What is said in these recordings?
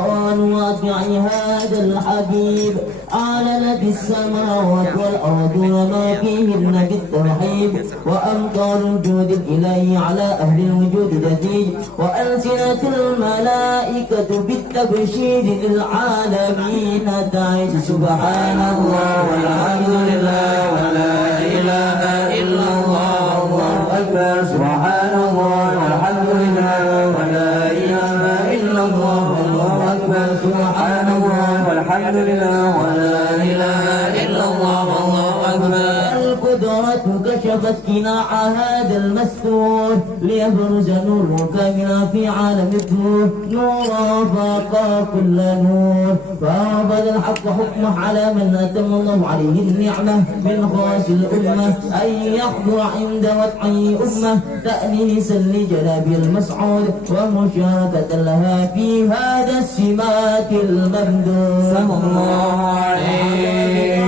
الأوان واقع هذا الحبيب أعلنت السماوات والأرض وما فيهن بالترحيب وأمطار الجود الإلهي على أهل الوجود تتيج وألسنة الملائكة بالتبشير للعالمين تعيش سبحان الله والحمد لله ولا إله إلا الله الله أكبر سبحان الله والحمد لله ولا إله إلا الله الله أكبر سبحان الله والحمد لله ولا إله إلا الله الله أكبر القدرة كشفت قناع هذا المستور ليبرز نور كاملا في عالم الدور نورا فاق كل نور فأعبد الحق حكمه على من أتم الله عليه النعمة من خاص الأمة أن يحضر عند وضعه أمة تأنيسا لجناب المسعود ومشاركة لها في هذا السمات الممدود صلى الله عليه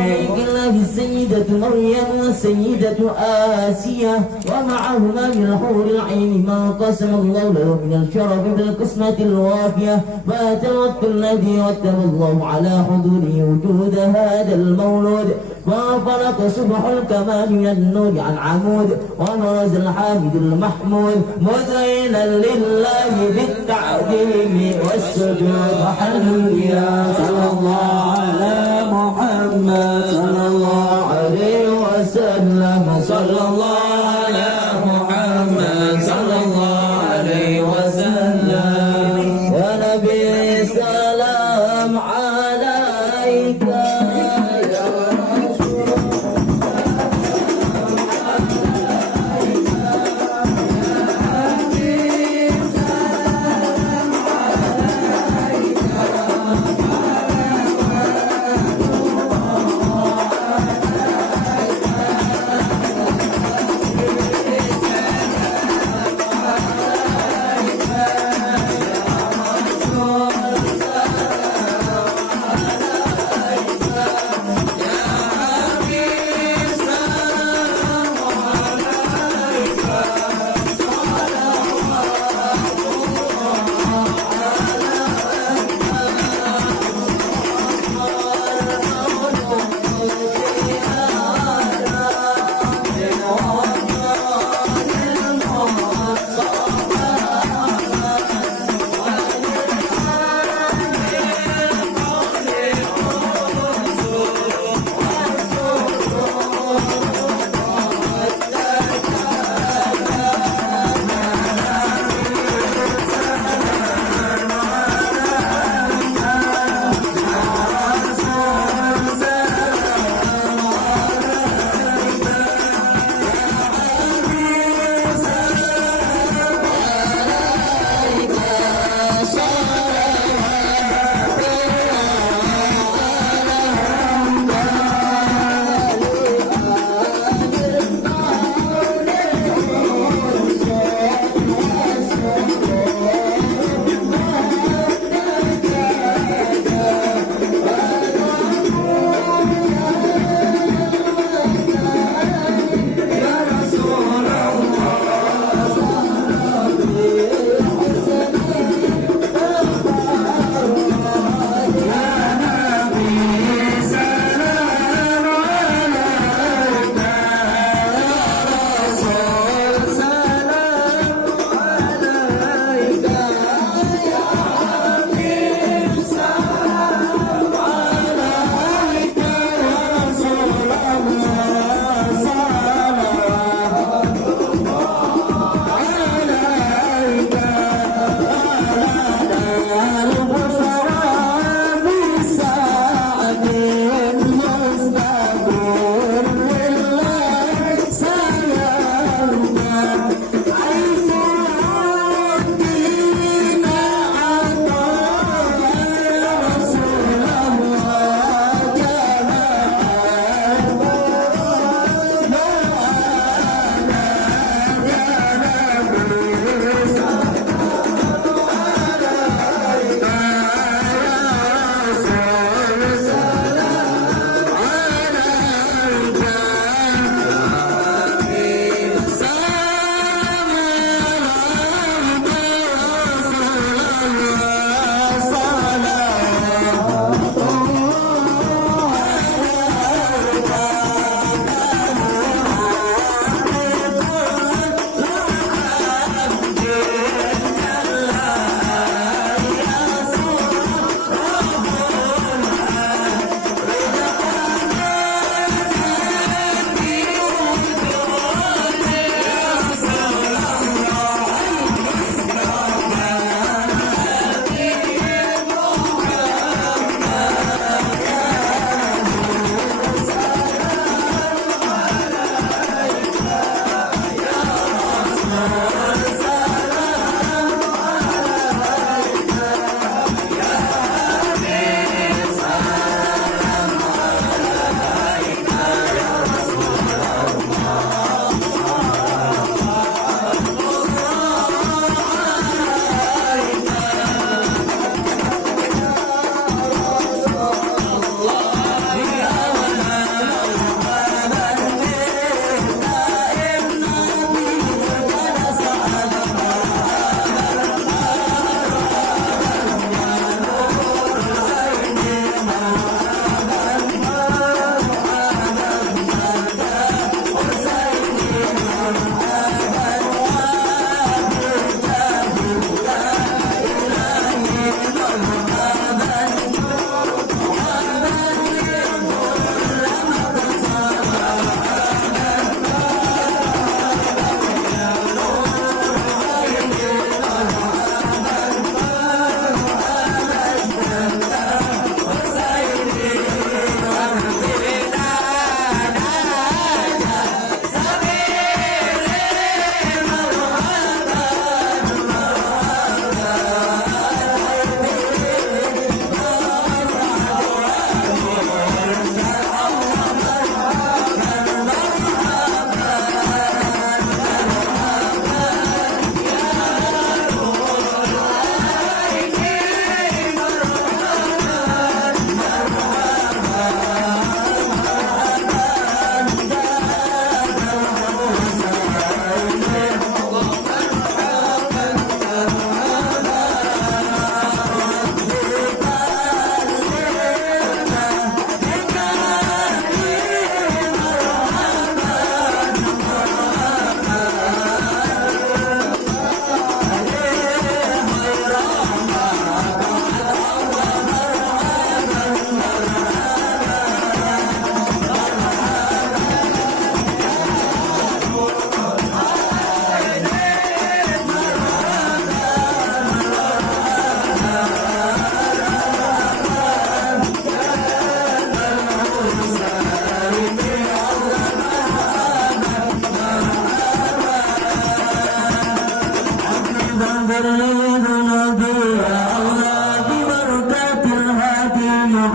السيدة مريم والسيدة آسية ومعهما من الحور العين ما قسم الله له من الشرف بالقسمة الوافية فتوكل الذي رتب الله على حضوره وجود هذا المولود فانفلق صبح الكمال من النور عن عمود وبرز الحامد المحمود مذعنا لله بالتعظيم والسجود وحمد صلى الله على محمد صلى الله عليه وسلم صلى الله على محمد صلى الله عليه وسلم يا نبي سلام عليك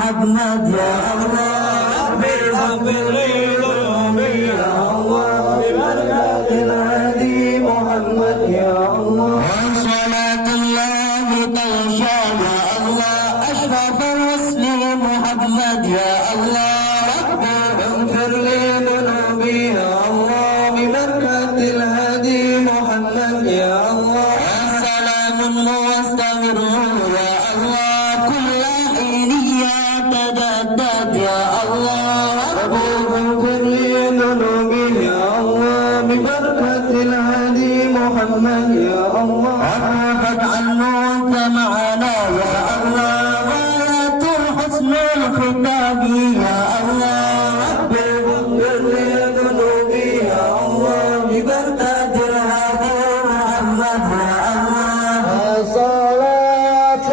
محمد يا الله اغفر لي ذنوبي يا الله ببركة الهادي محمد يا الله وصلاة الله تغشى يا الله أشرف الرسل محمد يا الله اغفر لي ذنوبي يا الله ببركة الهادي محمد يا الله السلام مستمر يا الله كل حين يتجدد يا الله اغفر لي ذنوبي يا الله ببركة الهادي محمد يا الله فاجعل أنت معنا يا الله غاية الحسن الختام يا الله اغفر لي ذنوبي يا الله ببركة الهادي محمد يا الله صلاة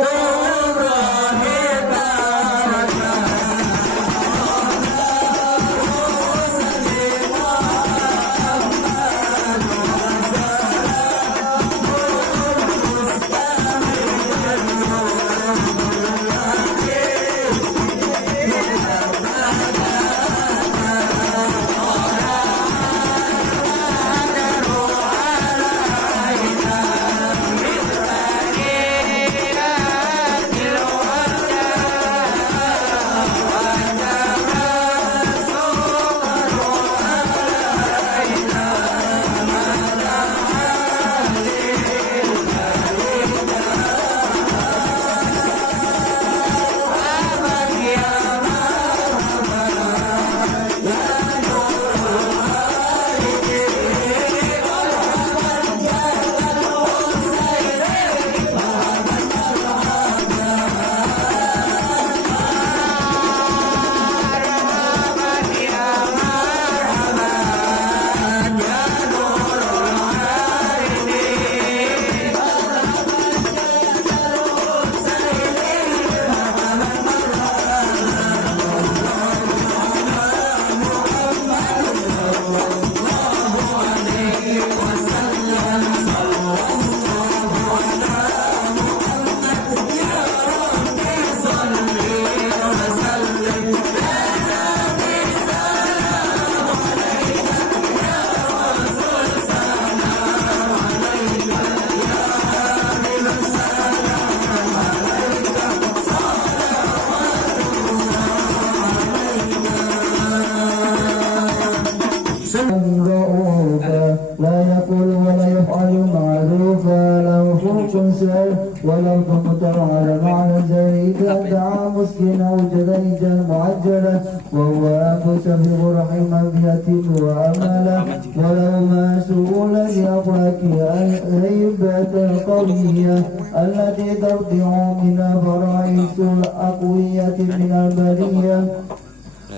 الله لا يقول ولا يفعل معروفا له حق سائر ولو تمطر على معنى زيد دعا مسكينا وجد رجال معجلا وهو أنفس في رحم بيتم وأملا ولو ما سؤولا لأفواك هيبة القوية التي ترجع من فرائس الأقوية من البرية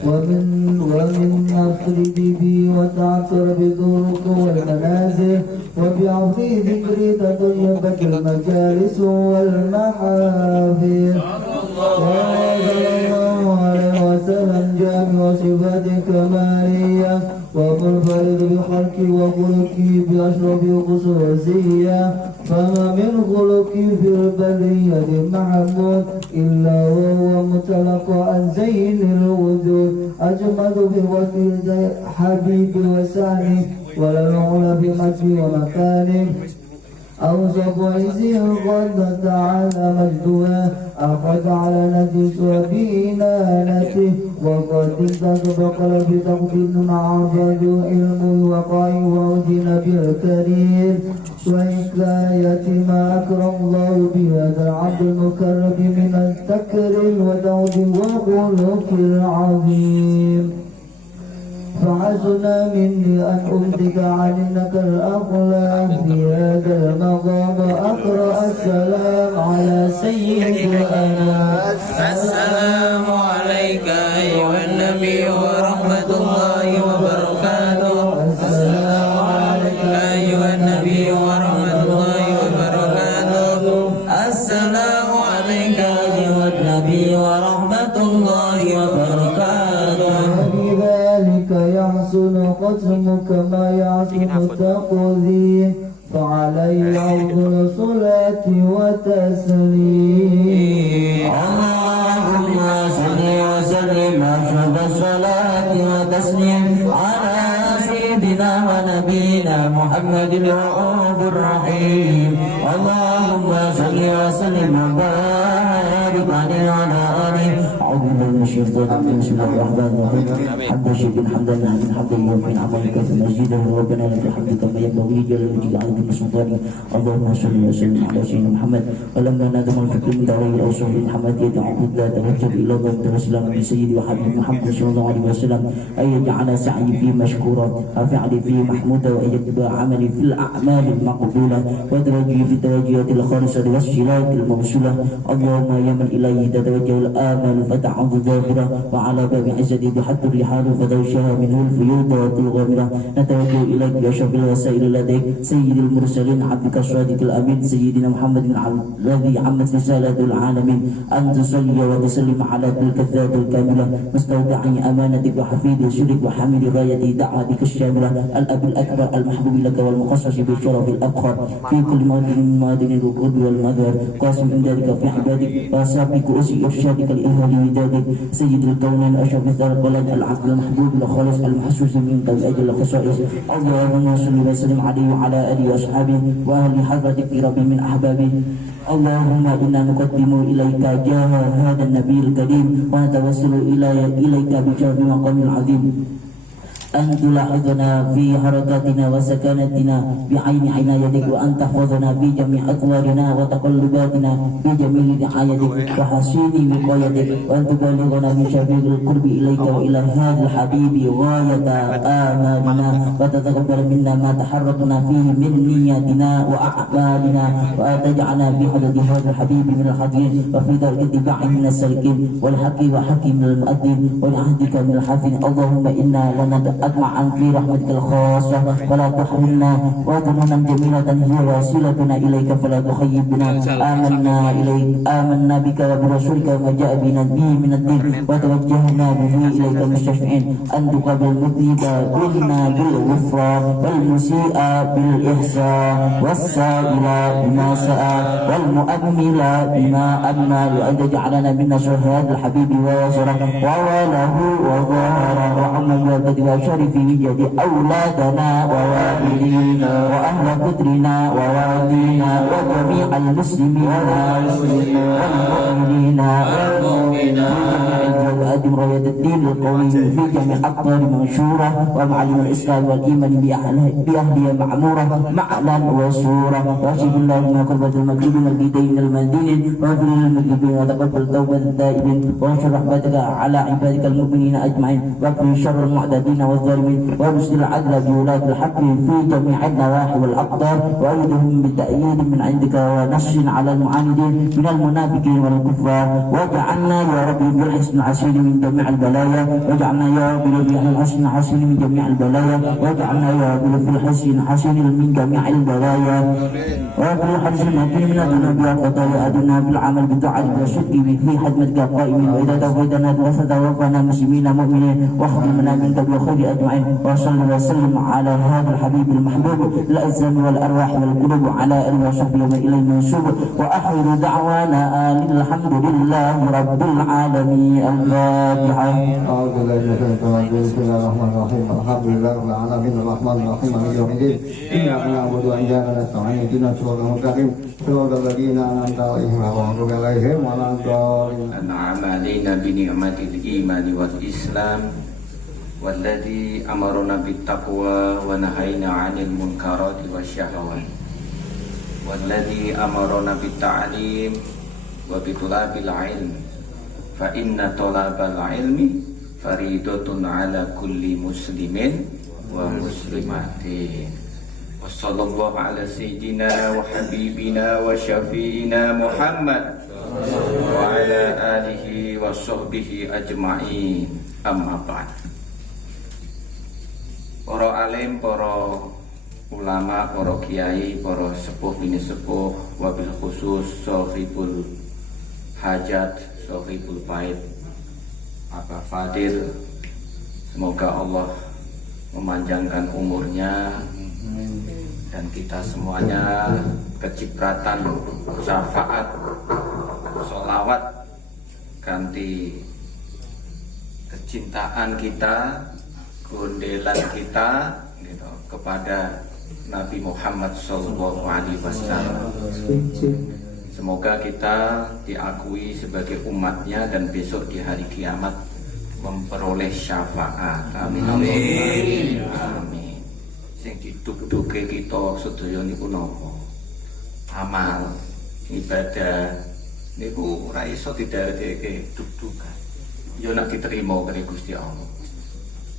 ومن نصر به وتعثر بذوق والمنازل وبعظي ذكري تطيبت المجالس والمحافل صلى الله عليه وسلم جامع صفات كمالية ومنفرد بخلقي وخلقي بأشرف خصوصية فما من خلقي في البرية محمود إلا وهو متلقى عن زين الوجود أجمد في وصف حبيبي وساني ولا العلا في مجدي ومكاني أوصف عزي قد تعالى مجدها أخذ على نفس وبينانته وقد انتصب قلبي تقبل مع رجوع علمه وقائي وأدين بالكريم وحكاية ما أكرم الله بهذا العبد المكرم من التكريم وتعظيم وخلق العظيم فحسن مني أن أمسك عنك الأخلاق في هذا المقام أقرأ السلام على سيد الأنام. السلام عليك أيها النبي ورحمة الله وبركاته. السلام عليك أيها النبي ورحمة الله وبركاته. السلام عليك أيها النبي ورحمة الله وبركاته. وبذلك يحسن قسمك ما يحسن التقدير فعلي أفضل صلاة وتسليم. اللهم صل تسليم على سيدنا ونبينا محمد الرؤوف الرحيم اللهم صل وسلم وبارك عليه وعلى آله أعوذ بالله من الشيطان الرجيم بسم الله الرحمن الرحيم حمدا شكرا حمدا نعم حمدا يوفي عملك ثم مجيدا ربنا لك الحمد كما ينبغي جل وجهك عظيم سلطانك اللهم صل وسلم على سيدنا محمد ولما نادم الفكر من داري الأوصاف محمد يتعبد لا توجه إلى الله وسلم بسيدي وحبيب محمد صلى الله عليه وسلم أن يجعل سعي فيه مشكورا وفعلي فيه محمودا وأن يتبع عملي في الأعمال المقبولة وتوجهي في التوجيهات الخالصة والصلات الموصولة اللهم يا من إليه تتوجه الآمال فتعظ ظاهرة وعلى باب عزتي تحت الرحال فتغشاها منه الفيوضات الغامرة نتوجه إليك بأشرف الوسائل لديك سيد المرسلين عبدك الصادق الأمين سيدنا محمد الذي عمت رسالة العالمين أن تصلي وتسلم على تلك الذات الكاملة مستودع أمانتك وحفيد سرك وحامل راية دعوتك الشاملة الأب الأكبر المحبوب لك والمخصص بالشرف الأبخر في كل موطن من موادن الركود والمذهب قاسم إمدادك في عبادك وسابق أسي إرشادك لإهل ودادك سيد الكونين أشرف الثقلين العقل المحبوب الخالص المحسوس منك بأجل الخصائص اللهم صل وسلم عليه وعلى آله وأصحابه وأهل حضرتك في ربي من أحبابه اللهم إنا نقدم إليك جاه هذا النبي الكريم ونتوسل إليك بشرف مقام العظيم أن تلاحظنا في حركاتنا وسكناتنا بعين عنايتك وأن تحفظنا في جميع أطوارنا وتقلباتنا بجميل رعايتك وحسين وقايتك وأن تبلغنا من شفيع القرب إليك وإلى هذا الحبيب غاية آمالنا وتتقبل منا ما تحركنا فيه من نياتنا وأعمالنا وتجعلنا بحضرة هذا الحبيب من الحاضرين وفي ذلك اتباع من السالكين والحق وحق من المؤدين ولعهدك من الحافظين اللهم إنا أجمعا في رحمتك الخاصة ولا تحرمنا وذنونا جميلة هي وسيلتنا إليك فلا تخيب بنا آمنا بك وبرسولك وما جاء بنا به من الدين وتوجهنا به إليك مستشفعين أن تقابل المذنب منا بالغفران والمسيء بالإحسان والسائل بما سأل والمؤمل بما أمل وأن تجعلنا من نصر هذا الحبيب ووزره ووله وظهره وعمل وبدوى في وجد أولادنا ووالدينا وأهل قدرنا ووالدينا وجميع المسلمين والمؤمنين وأدم راية الدين القوي في جميع أقطار منشورة ومعلم الإسلام والإيمان بأهلها معمورة معلا وسورة واشف اللهم كربة المكروبين البيدين المدينين واغفر للمذنبين وتقبل توبة التائبين وانشر رحمتك على عبادك المؤمنين أجمعين واكفر شر المعتدين والظالمين وارسل العدل بولاة الحق في جميع النواحي والأقطار وأيدهم بالتأييد من عندك ونصر على المعاندين من المنافقين والكفار واجعلنا يا رب بالحسن الحسين من جميع البلايا واجعلنا يا رب بالحسن الحسين من جميع البلايا واجعلنا يا رب بالحسن الحسين من جميع البلايا وفي الحسن الحكيم من الذنوب والخطايا أدنا في العمل بالدعاء والصدق في خدمتك قائمين وإذا توفيتنا وتوفنا مسلمين مؤمنين واخدمنا منك بالخير أجمعين وصلى وسلم على هذا الحبيب المحبوب الأجسام والأرواح والقلوب على آله وصحبه ومن إليه منسوب وآخر دعوانا الحمد لله رب العالمين الفاتحة. أعوذ بالله من الشيطان الرجيم بسم الله الرحمن الرحيم الحمد لله رب العالمين الرحمن الرحيم مالك يوم الدين إياك نعبد وإياك نستعين اهدنا الصراط المستقيم صراط الذين أنعمت عليهم غير المغضوب عليهم ولا الضالين. أنعم علينا بنعمة الإيمان والإسلام والذي أمرنا بالتقوى ونهينا عن المنكرات والشهوات والذي أمرنا بالتعليم وبطلب العلم فإن طلب العلم فريضة على كل مسلم ومسلمة. وصلى الله على سيدنا وحبيبنا وشفينا محمد وعلى آله وصحبه أجمعين. Amma ba'd. Para alim, para ulama, para kiai, para sepuh bini sepuh, wabil khusus sahibul hajat, sahibul bait, Abah Fadil, semoga Allah memanjangkan umurnya dan kita semuanya kecipratan syafaat sholawat ganti kecintaan kita gondelan kita gitu, kepada Nabi Muhammad SAW. Semoga kita diakui sebagai umatnya dan besok di hari kiamat memperoleh syafaat. Amin. Amin. Amin. Sing diduk-duke kita sedaya niku napa? Amal, ibadah niku ora iso didadekake duk-dukan. Ya nek diterima karo Gusti Allah.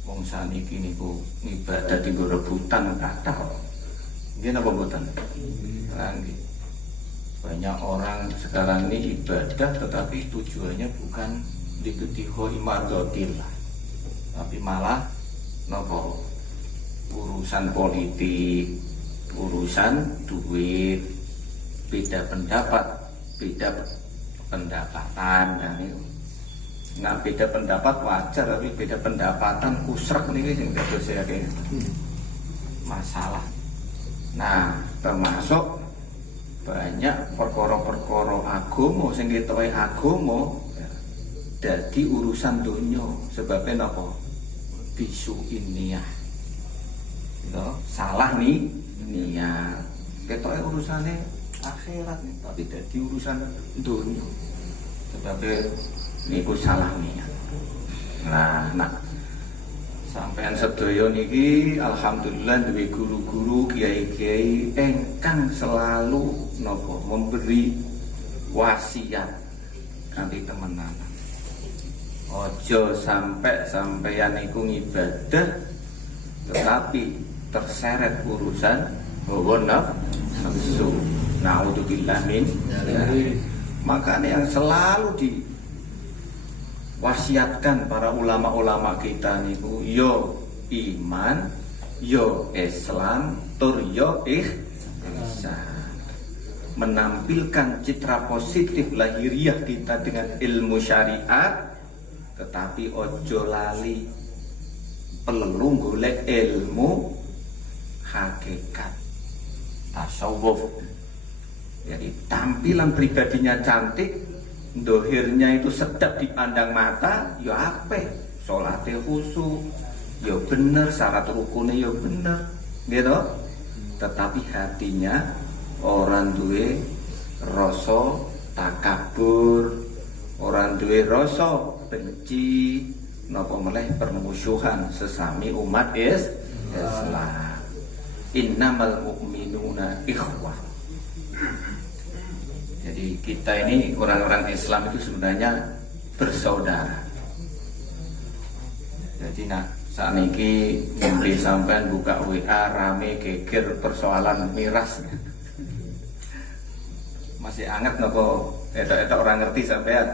Wong saniki niku ibadah dienggo rebutan kathah. Nggih napa mboten? Nggih. Banyak orang sekarang ini ibadah tetapi tujuannya bukan dikutiho imadatillah, tapi malah nopo urusan politik, urusan duit, beda pendapatan dan itu. Nah beda pendapat wajar, tapi beda pendapatan kusrek nih sing dados saya masalah. Nah termasuk banyak perkara-perkara agama sing ketoke agama dadi urusan donya. Sebabnya napa? Bisu niat. Gitu. Salah nih niat. Ketoke urusane akhirat nih, tapi dadi urusan donya. Sebabnya niku salah niat. Nah, sampean sedaya niki alhamdulillah duwe guru-guru, kiai-kiai engkang selalu napa memberi wasiat kanthi temenan. Ojo sampai sampeyan niku ngibadah tetapi terseret urusan hawa nafsu. Naudzubillah min. Makanya yang selalu diwasiatkan para ulama-ulama kita niku yo iman, yo Islam, tur yo ihsan. Menampilkan citra positif lahiriah kita dengan ilmu syariat, tetapi ojo lali perlu golek ilmu hakikat tasawuf. Jadi tampilan pribadinya cantik, dohirnya itu sedap dipandang mata, ya apik, salate khusyuk, ya bener, syarat rukunnya ya bener, gitu. Tetapi hatinya orang duwe rasa takabur, orang duwe rasa benci, napa meleh permusuhan sesami umat Islam. Innamal mu'minuna ikhwah. Jadi kita ini orang-orang Islam itu sebenarnya bersaudara. Jadi saat ini membeli sampean buka WA rame geger persoalan miras. Masih anget nopo eta orang ngerti sampean?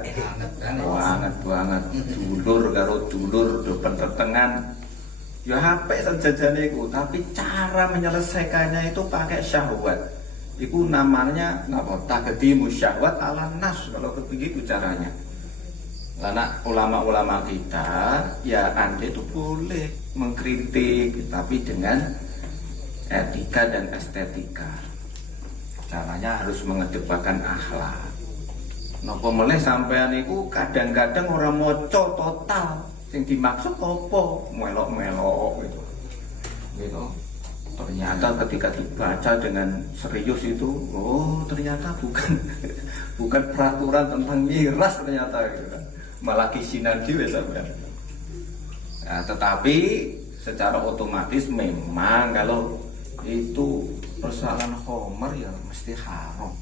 Anget banget. Dulur karo dulur do pentetengan. Ya HP sajajane iku, tapi cara menyelesaikannya itu pakai syahwat. Itu namanya napa? Taqdimu syahwat ala nas kalau begitu caranya. Karena ulama-ulama kita ya Anda itu boleh mengkritik tapi dengan etika dan estetika. Caranya harus mengedepankan akhlak. Napa meneh sampean iku kadang-kadang ora maca total sing dimaksud apa? Melok-melok gitu. Gitu. Ternyata ketika dibaca dengan serius itu, oh ternyata bukan peraturan tentang miras ternyata gitu kan. Malah kisinan juga sampean. Nah, tetapi secara otomatis memang kalau itu persoalan khomer ya mesti haram.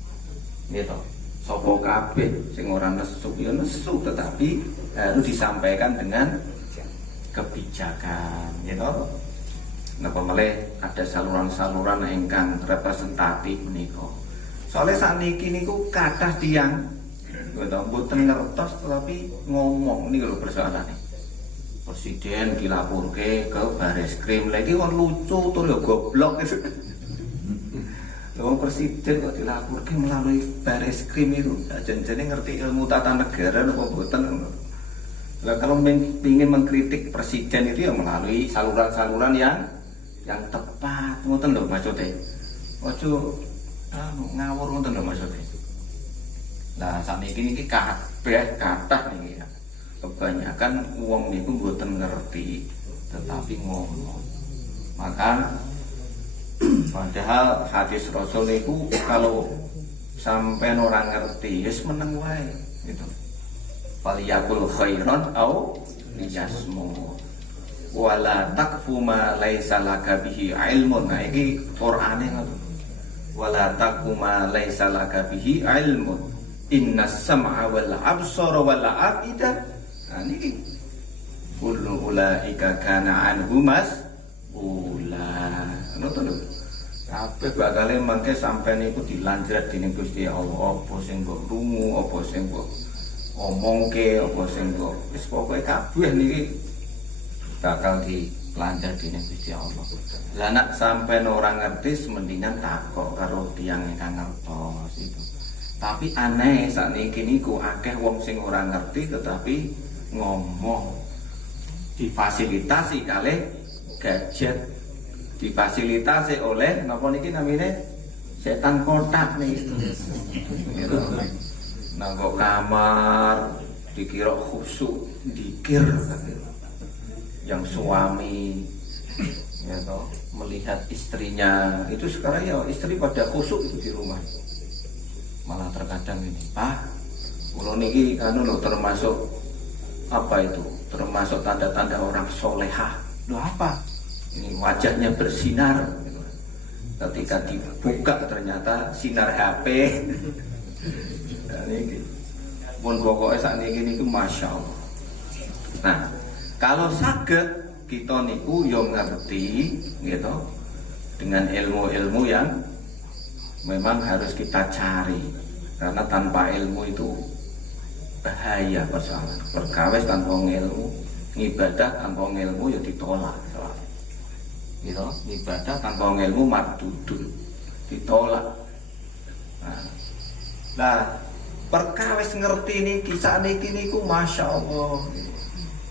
Gitu. Sopo kabeh sing ora nesu ya nesu, tetapi harus disampaikan dengan kebijakan, gitu. Napa meleh ada saluran-saluran ingkang representatif menika. Soalnya sakniki niku kathah tiyang mboten ngertos tetapi ngomong niku lho persoalane. Presiden dilaporke ke Bareskrim, lagi kon lucu to ya goblok itu. Lho presiden kok dilaporke melalui Bareskrim itu. Janjane ngerti ilmu tata negara napa mboten. Lah kalau ingin mengkritik presiden itu ya melalui saluran-saluran yang tepat, ngoten lho maksudnya. Ojo ngawur ngoten lho maksudnya. Nah, sakniki niki kabeh kathah niki ya. Kebanyakan wong niku mboten ngerti tetapi ngomong. Maka padahal hadis Rasul itu kalau sampai orang ngerti, yes meneng wae gitu. Faliyakul khairan au liyasmu. Wala takfu ma laisa laka bihi ilmun. Nah iki Qur'ane ngono. Wala takfu ma laisa laka bihi ilmun. Innas sam'a wal absara wal afida. Nah niki kullu ulaika kana anhu mas'ula. Ngoten lho. Kabeh bakale mangke sampeyan iku dilanjret dening Gusti Allah, apa sing mbok rungu, apa sing mbok omongke, apa sing mbok wis pokoke kabeh niki bakal dilanjret dening Gusti Allah. Lah nek sampeyan ora ngerti mendingan takok karo tiyang ingkang ngertos itu. Tapi aneh sakniki niku akeh wong sing ora ngerti tetapi ngomong difasilitasi kalih gadget, difasilitasi oleh napa niki namine setan kotak nih. Gitu. Nang kok kamar dikira khusyuk dikir yang suami ya toh melihat istrinya itu sekarang ya istri pada khusyuk itu di rumah. Malah terkadang ini, Pak, kula niki anu lho termasuk apa itu? Termasuk tanda-tanda orang solehah. Loh apa? Ini wajahnya bersinar. Ketika dibuka ternyata sinar HP. Dan ini pun pokoknya saat ini masya Allah. Nah, kalau saged kita niku yo ngerti, gitu, dengan ilmu-ilmu yang memang harus kita cari. Karena tanpa ilmu itu bahaya persoalan. Perkawis tanpa ilmu, ibadah tanpa ilmu ya ditolak. Gitu, ibadah tanpa ilmu mardudun, ditolak. Nah, perkawis ngerti nih kisah niki niku masya Allah.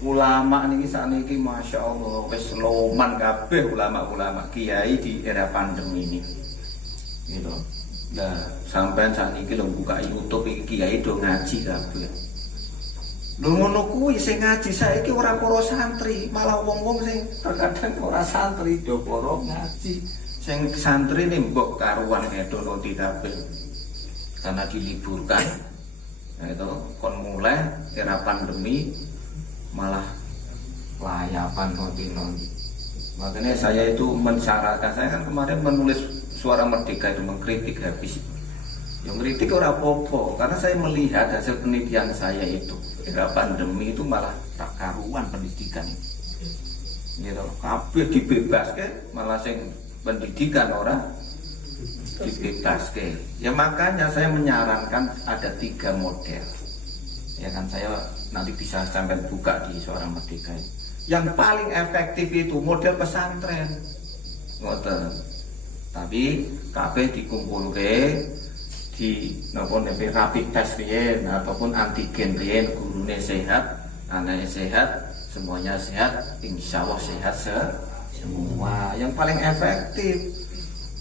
Ulama niki sakniki masya Allah wis loman kabeh ulama-ulama kiai di era pandemi ini. Gitu. Nah, sampean sakniki lho buka YouTube iki kiai do ngaji kabeh. Lho ngono kuwi sing ngaji saiki ora para santri, malah wong-wong sing terkadang ora santri do para ngaji. Sing santri nih mbok karuan edono ditabil. Karena diliburkan. Nah, itu kon mulai era pandemi malah layapan kontinen. Makanya saya itu mensyaratkan, saya kan kemarin menulis Suara Merdeka itu mengkritik habis. Yang kritik ora apa-apa, karena saya melihat hasil penelitian saya itu era pandemi itu malah tak karuan pendidikan itu. Gitu, kabeh dibebaskan, malah sing pendidikan orang dibebaskan. Ya makanya saya menyarankan ada 3 model. Ya kan saya nanti bisa sampai buka di Suara Merdeka. Yang paling efektif itu model pesantren. Ngoten. Tapi kabeh dikumpulke di napa napa rapid test riyen ataupun antigen riyen, gurune sehat, anaknya sehat, semuanya sehat, insya Allah sehat semua. Yang paling efektif.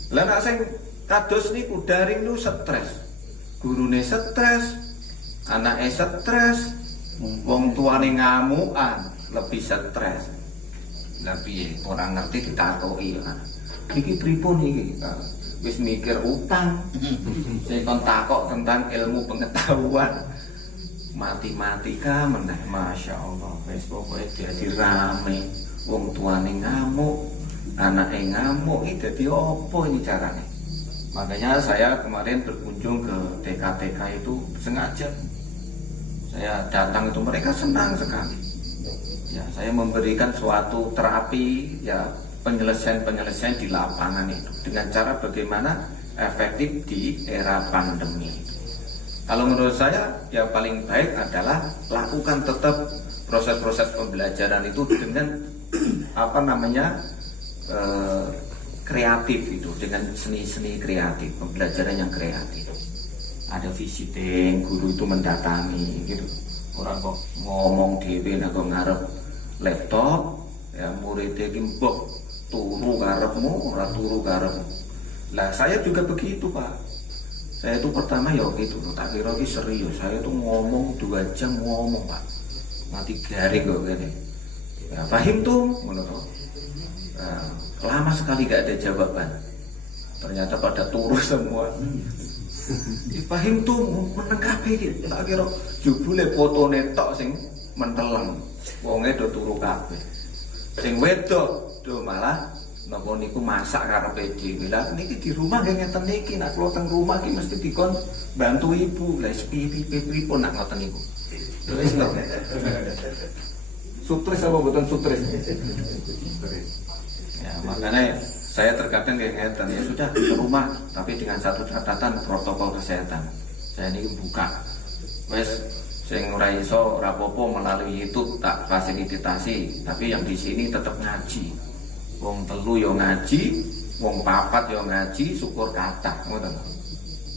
Lah nek sing kados niku daring lu stres. Gurune stres, anaknya stres, wong tuane ngamukan, lebih stres. Lah piye orang ngerti ditakoki ya. Iki pripun iki? Wis mikir utang. Saya kon takok tentang ilmu pengetahuan matematika meneh, masya Allah. Wis pokoke dadi rame. Wong tuane ngamuk, anake ngamuk, iki dadi opo ini carane? Makanya saya kemarin berkunjung ke TK-TK itu sengaja. Saya datang itu mereka senang sekali. Ya, saya memberikan suatu terapi ya penyelesaian di lapangan itu dengan cara bagaimana efektif di era pandemi. Kalau menurut saya yang paling baik adalah lakukan tetap proses-proses pembelajaran itu dengan kreatif itu, dengan seni-seni kreatif, pembelajaran yang kreatif. Ada visiting, guru itu mendatangi gitu. Orang kok ngomong dhewe nek ngarep laptop ya muridnya iki mbok turu karepmu, ora turu karepmu. Lah saya juga begitu, Pak. Saya itu pertama ya gitu, tak kira iki serius. Saya tuh ngomong 2 jam ngomong, Pak. Nanti garing kok gini. Ya, fahim tuh, lama sekali gak ada jawaban. Ternyata pada turu semua. Fahim tuh menengkapi gitu. Tak kira judulnya fotone tok sing menteleng. Wonge do turu kabeh. Sing wedok do malah napa niku masak karepe dhewe. Lah niki di rumah nggih ngeten niki, nek kula teng rumah iki mesti dikon bantu ibu. Lah pripun nak ngoten niku. Wis to. Sutris apa mboten sutris? Ya, makanya saya terkadang kayak ngeten, ya sudah ke rumah, tapi dengan satu catatan protokol kesehatan. Saya ini buka, wes sing ora iso ora apa-apa melalui YouTube tak fasilitasi, tapi yang di sini tetap ngaji. Wong telu yo ngaji, wong papat yo ngaji, syukur kathah, ngoten.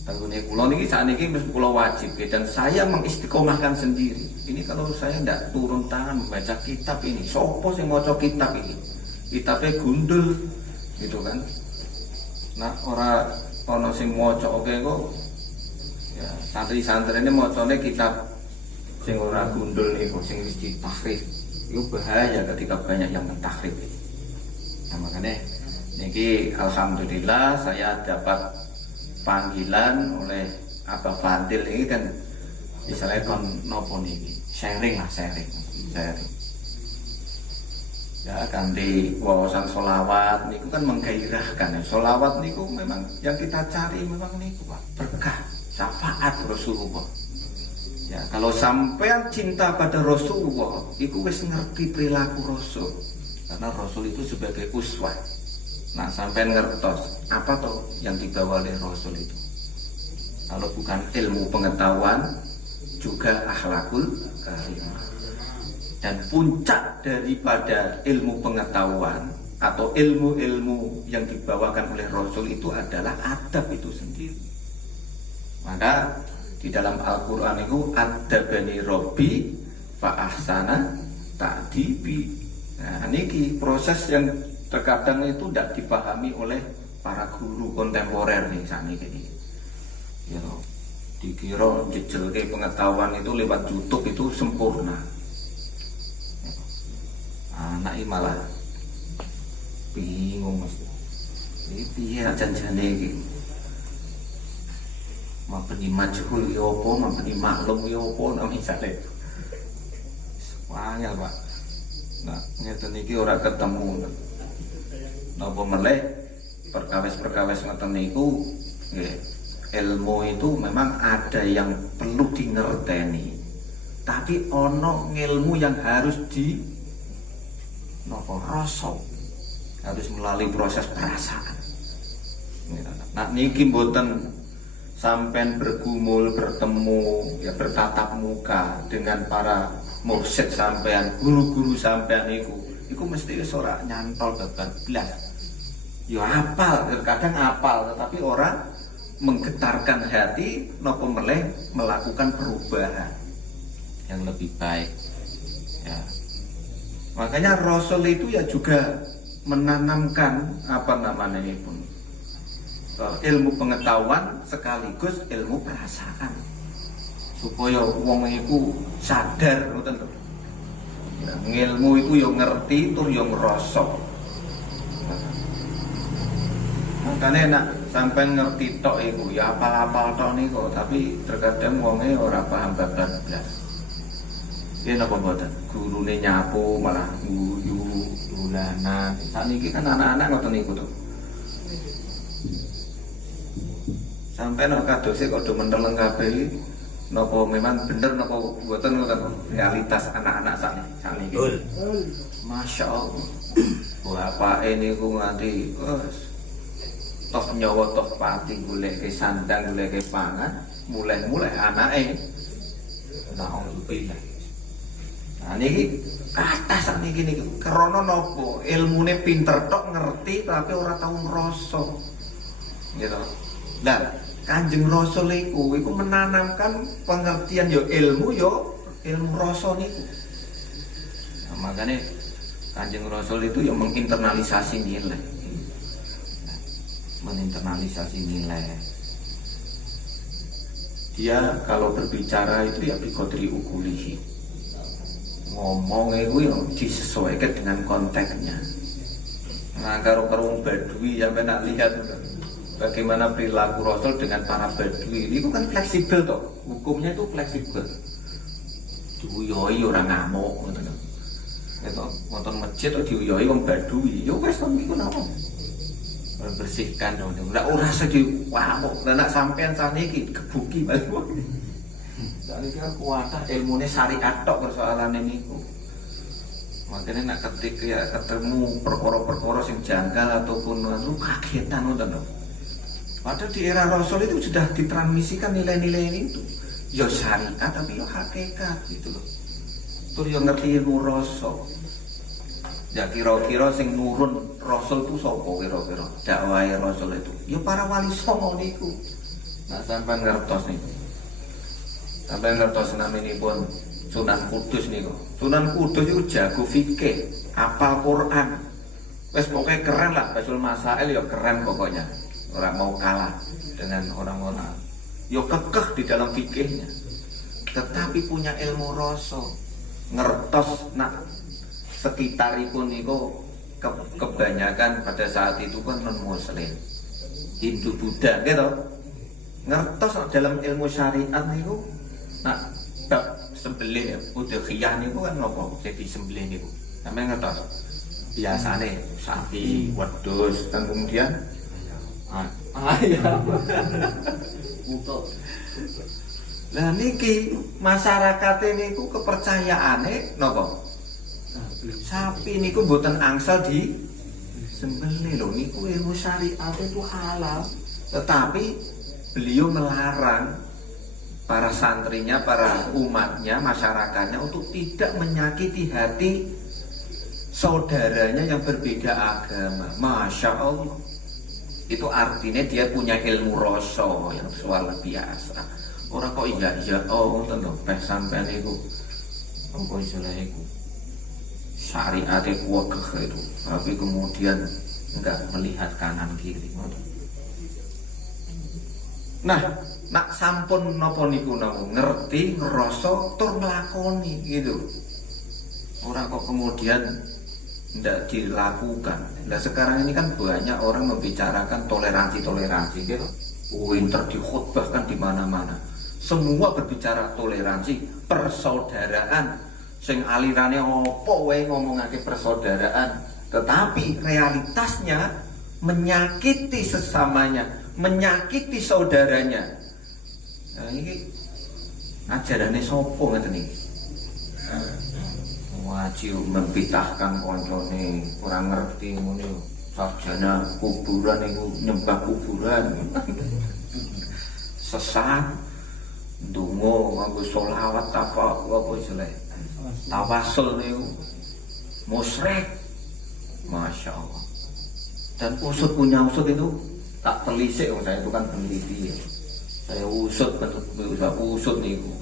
Tenggune kula niki sakniki mesti kula wajib dan saya mengistiqomahkan sendiri. Ini kalau saya ndak turun tangan membaca kitab ini, sopo sing maca kitab ini? Kitabnya gundul gitu kan. Nah, ora ana sing maca oke kok. Ya, santri-santri ini macane kitab sing ora gundul niku sing wis ditahrif. Itu bahaya ketika banyak yang mentahrif. Nah, makanya niki alhamdulillah saya dapat panggilan oleh Abah Fadil ini kan misalnya kon nopo niki sharing ya ganti wawasan sholawat niku kan menggairahkan ya. Sholawat niku memang yang kita cari memang niku Pak, berkah syafaat Rasulullah ya. Kalau sampean cinta pada Rasulullah iku wis ngerti perilaku Rasul, karena Rasul itu sebagai uswah. Nah, sampean ngertos apa toh yang dibawa oleh Rasul itu? Kalau bukan ilmu pengetahuan, juga akhlakul karimah. Dan puncak daripada ilmu pengetahuan atau ilmu-ilmu yang dibawakan oleh Rasul itu adalah adab itu sendiri. Maka di dalam Al-Quran itu adabani Robbi fa ahsana ta'dibi. Nah, ini proses yang terkadang itu tidak dipahami oleh para guru kontemporer nih saat ini. Ya, dikira jejelke pengetahuan itu lewat YouTube itu sempurna. Anak ini malah bingung mas. Ini piye janjane iki? Mabeni majhul ya apa, mabeni maklum ya apa nek misale. Wangel Pak. Nah, ngeten iki ora ketemu. Napa meleh perkawis-perkawis ngoten niku nggih. Ilmu itu memang ada yang perlu dingerteni, tapi ono ilmu yang harus di rasa, harus melalui proses perasaan. Nah niki mboten sampean bergumul, bertemu, ya bertatap muka dengan para mursyid sampean, guru-guru sampean iku mesti wis ora nyantol babar blas. Ya apal, terkadang apal, tetapi orang menggetarkan hati nopo meleh melakukan perubahan yang lebih baik ya. Makanya Rasul itu ya juga menanamkan apa namanya ini pun ilmu pengetahuan sekaligus ilmu perasaan supaya wong iku sadar ngoten lho. Ya, ilmu itu yo ngerti tur yo ngrasa. Makanya nak sampai ngerti tok iku ya apal-apal tok niku, tapi terkadang wonge ora paham babar blas. Yen napa mboten? Gurune nyapu malah guyu, dolanan. Sakniki kan anak-anak ngoten niku to. Sampai nek kadose kok do menteleng kabeh napa memang bener napa mboten ngoten realitas anak-anak sakniki. Masya Allah. Bapake niku nganti toh nyawa toh pati goleke sandang goleke pangan mulai anake naudzubillah. Nah niki kathah sakniki niki krana napa ilmune pinter tok ngerti tapi ora tau ngrasa gitu. Lah Kanjeng Rasul iku menanamkan pengertian yo ilmu rasa niku. Nah, makanya Kanjeng Rasul itu yang menginternalisasi nilai. Menginternalisasi nilai. Dia kalau berbicara itu ya biqadri ukulihi. ngomong itu yang disesuaikan dengan konteksnya. Nah, kalau wong Badui sampai nak lihat bagaimana perilaku Rasul dengan para Badui ini kan fleksibel toh, hukumnya itu fleksibel. Diuyoi orang ngamuk, gitu. Itu nonton masjid atau diuyoi wong Badui, yo wes kan iku napa? Bersihkan dong, nggak ora sedih, ngamuk, nak sampean saniki kebuki balik. Soalnya kan kuatah ilmunya syariat tok persoalannya niku. Makanya nak ketika ya ketemu perkara-perkara yang janggal ataupun lu kagetan ngoten lho. Padahal di era Rasul itu sudah ditransmisikan nilai-nilai itu. Ya syariat tapi ya hakikat gitu loh. Terus yang ngerti ilmu Rasul. Ya kira-kira sing nurun Rasul itu sapa kira-kira? Dakwah Rasul itu. Ya para wali songo niku. Nah sampean ngertos niku. Sampai ngertos naminipun Sunan Kudus niku. Sunan Kudus itu jago fikih, apal Quran. Wes pokoknya keren lah, Basul Masail ya keren pokoknya. Orang mau kalah dengan orang-orang. Ya kekeh di dalam fikihnya. Tetapi punya ilmu Rasul. Ngertos nak sekitaripun niku kebanyakan pada saat itu kan non muslim. Hindu Buddha gitu. Ngertos dalam ilmu syariat niku. Nah, bab sembelih udhiyah niku kan ngopo? Jadi sembelih niku. Sampe ngertos. Biasane sapi, wedhus, dan kemudian ayam. Untuk. Lah niki masyarakat niku kepercayaane napa? Sapi niku mboten angsal di sembelih lho, niku ilmu syariat itu halal. Tetapi beliau melarang para santrinya, para umatnya, masyarakatnya untuk tidak menyakiti hati saudaranya yang berbeda agama. Masya Allah. Itu artinya dia punya ilmu Rasul yang luar biasa. Orang kok iya oh tentu sampean itu apa istilahnya itu syariatnya kuwekeh itu, tapi kemudian enggak melihat kanan kiri. Nah, nak sampun napa niku ngerti, ngerasa tur nglakoni gitu. Orang kok kemudian tidak dilakukan. Nah sekarang ini kan banyak orang membicarakan toleransi gitu. Winter dikhutbahkan di mana-mana. Semua berbicara toleransi, persaudaraan. Sing alirane opo wae ngomongake persaudaraan, tetapi realitasnya menyakiti sesamanya, menyakiti saudaranya. Nah ini ajarannya sopo ngeten iki. Wajib membitahkan koncone, kurang ngerti ngono. Sarjana kuburan itu nyembah kuburan. Sesat ndonga nganggo sholawat apa istilah. Tawasul niku musyrik. Masya Allah. Dan usut punya usut itu tak telisik, saya itu kan peneliti. Saya usut niku.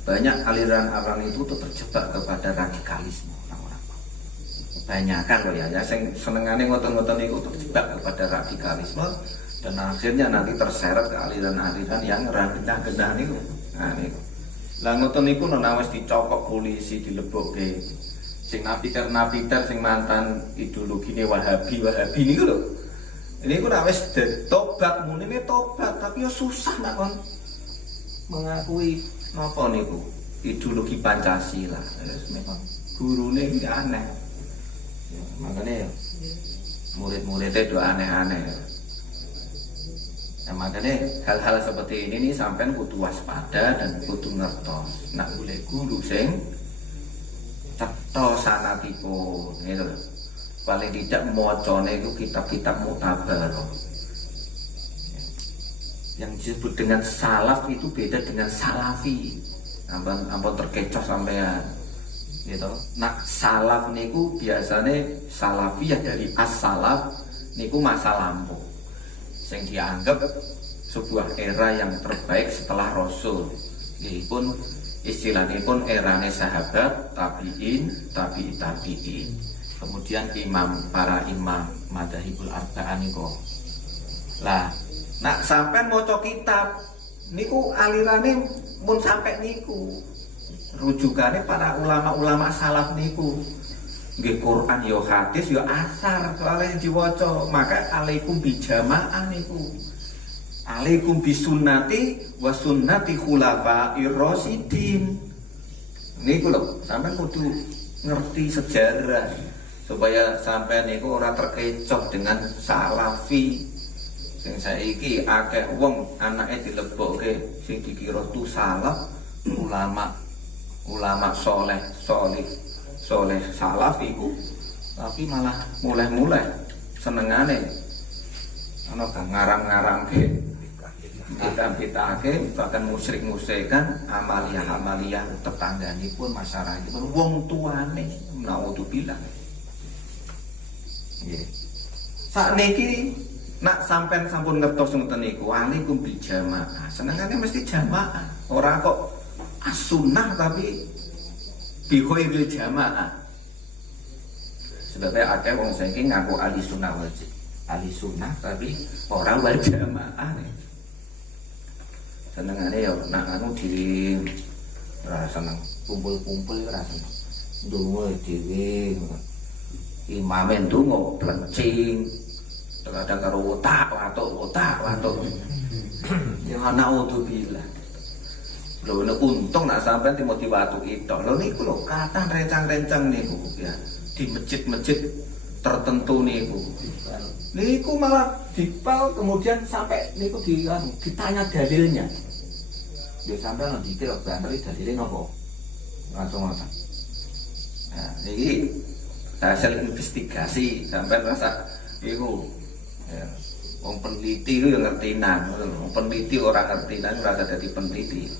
Banyak aliran-aliran itu terjebak kepada radikalisme orang-orang. Kebanyakan loh ya, yang senengane ngoten-ngoten itu terjebak kepada radikalisme dan akhirnya nanti terseret ke aliran-aliran yang genah-genah niku. Nah niku. Lah ngoten niku nona wis dicokok polisi dilebokke. Sing napiter sing mantan ideologine Wahabi niku lho. Ini ku nek wis tobat munine tobat, tapi yo susah nak kon mengakui napa niku ideologi Pancasila. Memang gurune iki aneh. Ya, makanya murid-muridnya itu aneh-aneh. Nah, makanya hal-hal seperti ini nih sampean kudu waspada dan kudu ngertos. Nak boleh guru sing cetha sanatipun gitu lho. Paling tidak mocone itu kitab-kitab mutabar. Yang disebut dengan salaf itu beda dengan salafi. Ampun terkecoh sampean. Gitu. Nah, salaf niku biasanya salafiyah dari as-salaf niku masa lampau. Yang dianggap sebuah era yang terbaik setelah Rasul. Ini pun istilahnya pun erane sahabat, tabi'in. Kemudian para imam madzhabul arba'ah niku. Lah, nak sampean maca kitab niku alirane mun sampai niku. rujukannya para ulama-ulama salaf niku. Nggih Quran yo hadis yo asar soalnya diwaca. Maka alaikum bijamaah niku. Alaikum bisunnati wa sunnati khulafa'ir rasyidin. Niku lho, sampean kudu ngerti sejarah supaya sampean niku ora terkecoh dengan salafi. Sing saiki akeh wong anake dilebokke sing dikira tu salaf, ulama soleh salaf iku, tapi malah mulai senengane ana ngarang-ngarang ke kita bahkan musyrik-musyrikan amaliyah tetangganipun masyarakatipun wong tuane naudzubillah. Nggih. Sakniki nak sampean sampun ngertos ngoten niku, alaikum bijamaah. Senengane mesti jamaah. Ora kok as-sunnah tapi bi ghairil jamaah. Sebabnya akeh wong saiki ngaku ahli sunnah wajib. Ahli sunnah tapi ora wal jamaah. Senengane ya nak anu dhewe ora seneng kumpul-kumpul ora seneng. Ndonga dhewe. Imame ndonga plencing. Kadang karo otak watuk. Ya ana udzubillah. Lho nek untung nak sampean timoti watu itu. Lho niku lho kathah rencang-rencang niku ya. Di masjid-masjid tertentu niku. Niku malah dipal kemudian sampai niku ditanya dalilnya. Ya sampean nek dikira banter dalilnya napa? Langsung ngoten. Nah, iki hasil investigasi sampean rasa iku ya, wong peneliti itu yang ngertinan, wong peneliti orang ngertinan rasa jadi peneliti.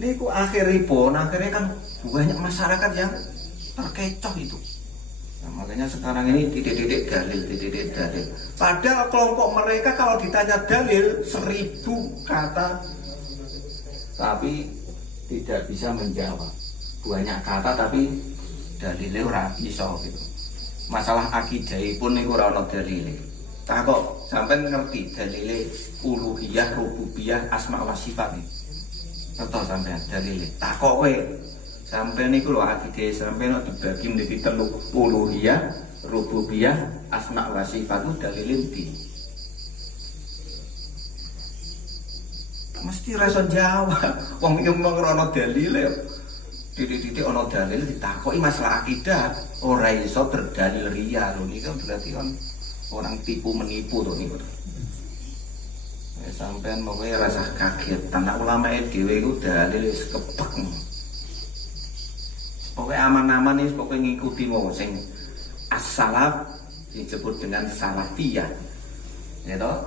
Niku akhirnya kan banyak masyarakat yang terkecoh itu. Nah, makanya sekarang ini titik-titik dalil. Padahal kelompok mereka kalau ditanya dalil 1000 kata, tapi tidak bisa menjawab. Banyak kata tapi dalilnya ora bisa gitu. Masalah akidahipun niku ora ana dalile. Tak kok sampean ngerti dalile uluhiyah, rububiyah, asma wa sifat iki. Ngerti sampean dalile. Tak kok kowe sampean niku lho akidah sampean dibagi menjadi 3 uluhiyah, rububiyah, asma wa sifat itu dalile ndi? Mesti rasa jawab. Wong iki mung ora ana dalile. Titik-titik ana dalil ditakoki masalah akidah ora iso berdalil riya lho niku berarti kan orang tipu menipu tuh niku. Ya sampean mau rasa kaget tanah ulama dhewe iku dalil wis kepek. Pokoke aman-aman iki pokoke ngikuti mau sing as-salaf disebut dengan salafiyah. Ya toh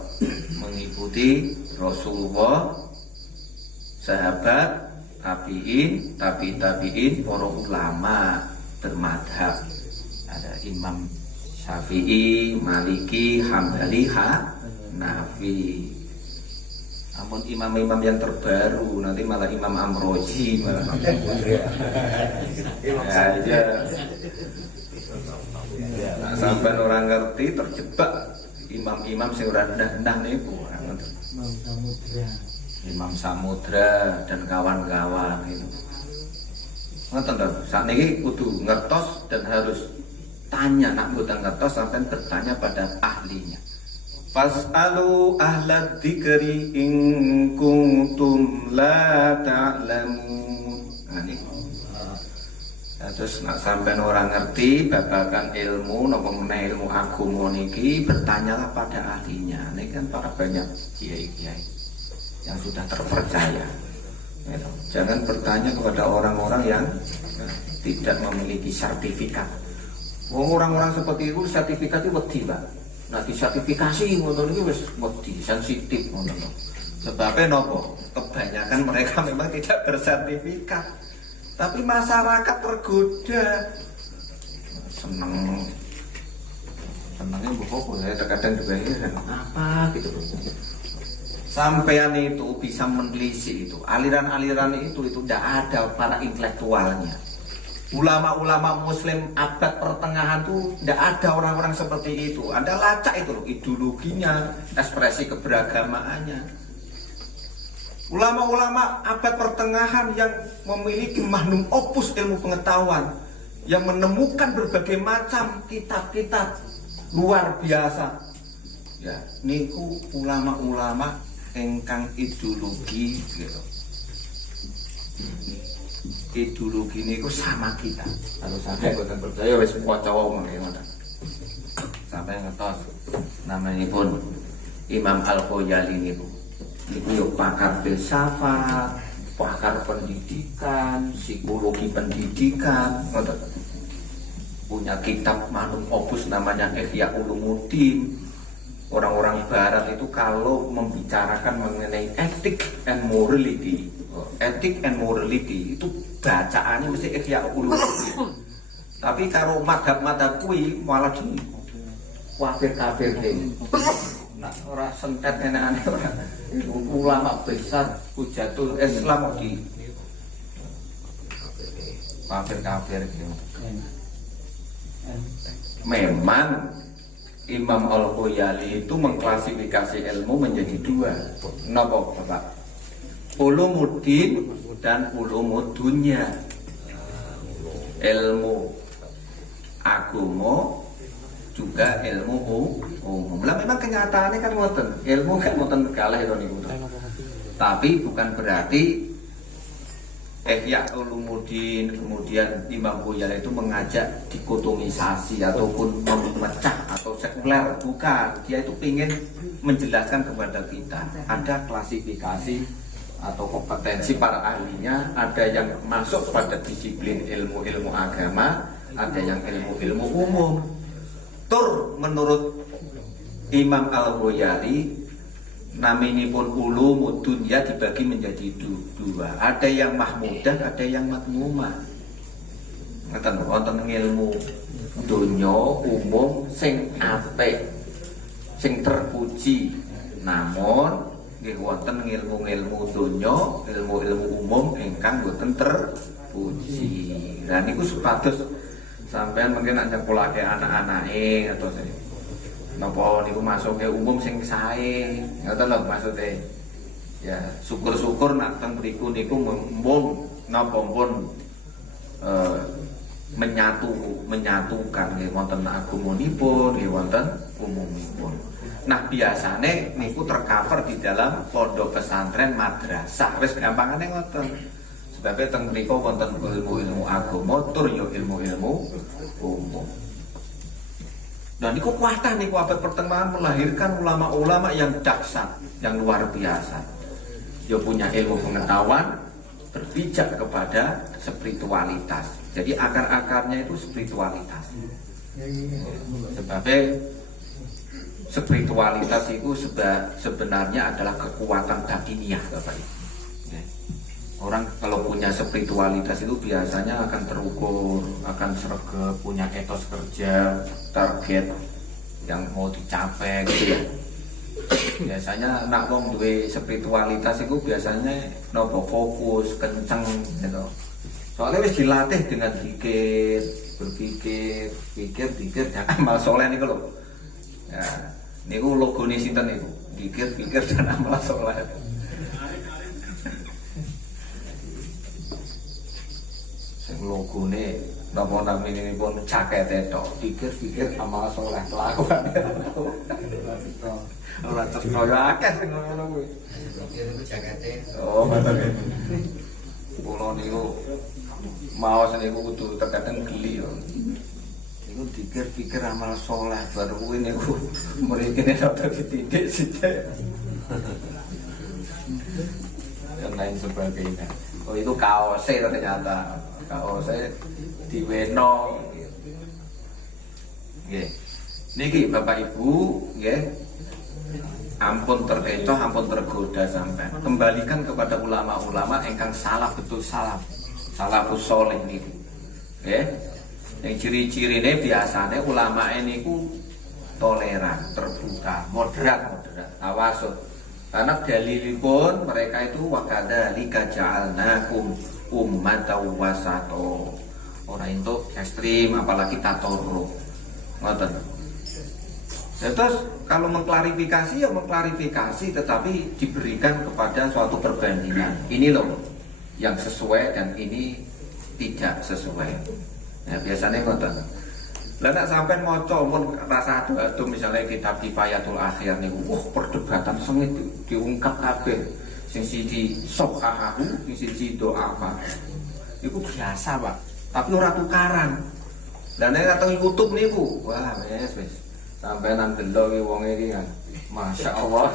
mengikuti Rasulullah, sahabat, tabi'in, tabi'in, para ulama bermadhab. Ada Imam Syafi'i, Maliki, Hambali, Hanafi. Namun imam-imam yang terbaru nanti malah Imam Amrozi malah. Ya aja. Nah, sampai orang ngerti terjebak imam-imam sing ora ndah niku. Imam Samudra dan kawan-kawan itu. Ngoten to, sakniki kudu ngertos dan harus tanya, nak mboten ngertos sampean bertanya pada ahlinya. Fas'alu ahla dzikri in kuntum la ta'lamun. Nah niku. Terus nak sampean orang ngerti babagan ilmu napa meneh ilmu agama niki bertanyalah pada ahlinya. Niki kan para banyak kiai-kiai yang sudah terpercaya. Jangan bertanya kepada orang-orang yang tidak memiliki sertifikat. Orang-orang seperti itu sertifikat itu wedi, Pak. Nah, disertifikasi ngoten iki wis wedi, sensitif ngoten. Sebabnya nopo? Kebanyakan mereka memang tidak bersertifikat. Tapi masyarakat tergoda. Senangnya bohong, saya terkadang juga ini apa gitu loh. Sampean itu bisa menelisik itu aliran-aliran itu tidak ada para intelektualnya. Ulama-ulama muslim abad pertengahan itu tidak ada orang-orang seperti itu. Ada lacak itu loh ideologinya, ekspresi keberagamaannya. Ulama-ulama abad pertengahan yang memiliki magnum opus ilmu pengetahuan, yang menemukan berbagai macam kitab-kitab luar biasa. Ya, niku ulama-ulama engkang ideologi gitu. Ideologi niku sama kita. Kalau sampai boten percaya wis waca wae ngoten. Sampai ngetos namanya pun Imam Al-Ghazali niku. Niku yo pakar filsafat, pakar pendidikan, psikologi pendidikan, ngoten. Punya kitab magnum opus namanya Ihya Ulumuddin. Orang-orang barat itu kalau membicarakan mengenai etik and morality itu bacaannya mesti Ihya Ulumuddin. Tapi kalau madhab-madhab kuwi malah di kafir deh. Nah, orang sentet aneh-aneh orang ulama besar Hujatul Islam di kafir gitu. Memang Imam Al-Ghazali itu mengklasifikasi ilmu menjadi dua. Napa, Bapak? Ulumuddin dan ulumudunya. Ilmu agama juga ilmu umum. Lah memang kenyataannya kan ngoten. Ilmu kan ngoten kalah itu niku. Tapi bukan berarti Ihya Ulumuddin kemudian Imam Ghazali itu mengajak dikotomisasi ataupun memecah atau sekuler, bukan. Dia itu ingin menjelaskan kepada kita ada klasifikasi atau kompetensi para ahlinya, ada yang masuk pada disiplin ilmu-ilmu agama, ada yang ilmu-ilmu umum. Menurut Imam Al-Ghazali naminipun ulumuddin ya dibagi menjadi dua. Ada yang mahmudah, ada yang madmumah. Ngeten wonten ilmu donya umum sing apik, sing terpuji. Namun nggih wonten ilmu-ilmu donya, ilmu-ilmu umum ingkang boten terpuji. Lah niku supados sampean mungkin nak nyekolahke anak-anake atau napa niku masuk ke umum sing sae, ngoten lho maksude. Ya, syukur-syukur nak teng mriku niku mumpung napa pun menyatukan nggih wonten agamanipun, nggih wonten umumipun. Nah, biasane niku tercover di dalam pondok pesantren madrasah. Wis gampangane ngoten. Sebabnya teng mriku wonten ilmu-ilmu agama tur yo ilmu-ilmu umum. Dan niku kuatah niku abad pertengahan melahirkan ulama-ulama yang dahsyat, yang luar biasa. Dia punya ilmu pengetahuan, berpijak kepada spiritualitas. Jadi akar-akarnya itu spiritualitas. Sebabnya spiritualitas itu sebenarnya adalah kekuatan batiniah, Bapak Ibu. Orang kalau punya spiritualitas itu biasanya akan terukur, akan sregep, punya etos kerja, target yang mau dicapai gitu ya. Biasanya nak wong duwe spiritualitas itu biasanya nopo fokus, kenceng gitu. Soalnya wis dilatih dengan berpikir, dan amal soleh niku lho. Ya, niku logone sinten niku? Pikir dan amal soleh. Logone napa namine pun cakete tok, pikir amal saleh kelakuan. Ora terus akeh sing ngono kuwi. Pikir iku cakete. Oh, ngoten. Kula niku maos niku kudu terkadang geli yo. Niku pikir amal saleh baru kuwi niku mriki nek ditindik sithik. Dan lain sebagainya. Oh, itu kaose ternyata. Kalau saya diweno, nggih. Niki Bapak Ibu, nggih. Ampun terkecoh, ampun tergoda sampai. Kembalikan kepada ulama-ulama engkang salaf betul salafus soleh niku. Nggih. Yang ciri-cirine biasanya ulama niku toleran, terbuka, moderat, awasun. Karena dalilipun mereka itu wakadzalika ja'alnakum ummatan wasato. Ora entuk ekstrim apalagi tatorruf. Ngoten. Ya, terus kalau mengklarifikasi ya mengklarifikasi, tetapi diberikan kepada suatu perbandingan. Ini loh yang sesuai dan ini tidak sesuai. Ya, biasanya ngoten. Lah nek sampean maca mun rasa adu-adu misalnya kitab Kifayatul Akhir niku, perdebatan sengit diungkap kabeh. Sing siji sohahahu, sing siji do'afa. Iku biasa, Pak. Tapi ora tukaran. Lah nek nang YouTube niku, wah wis. Sampai nang delok iki wong iki kan. Masya Allah.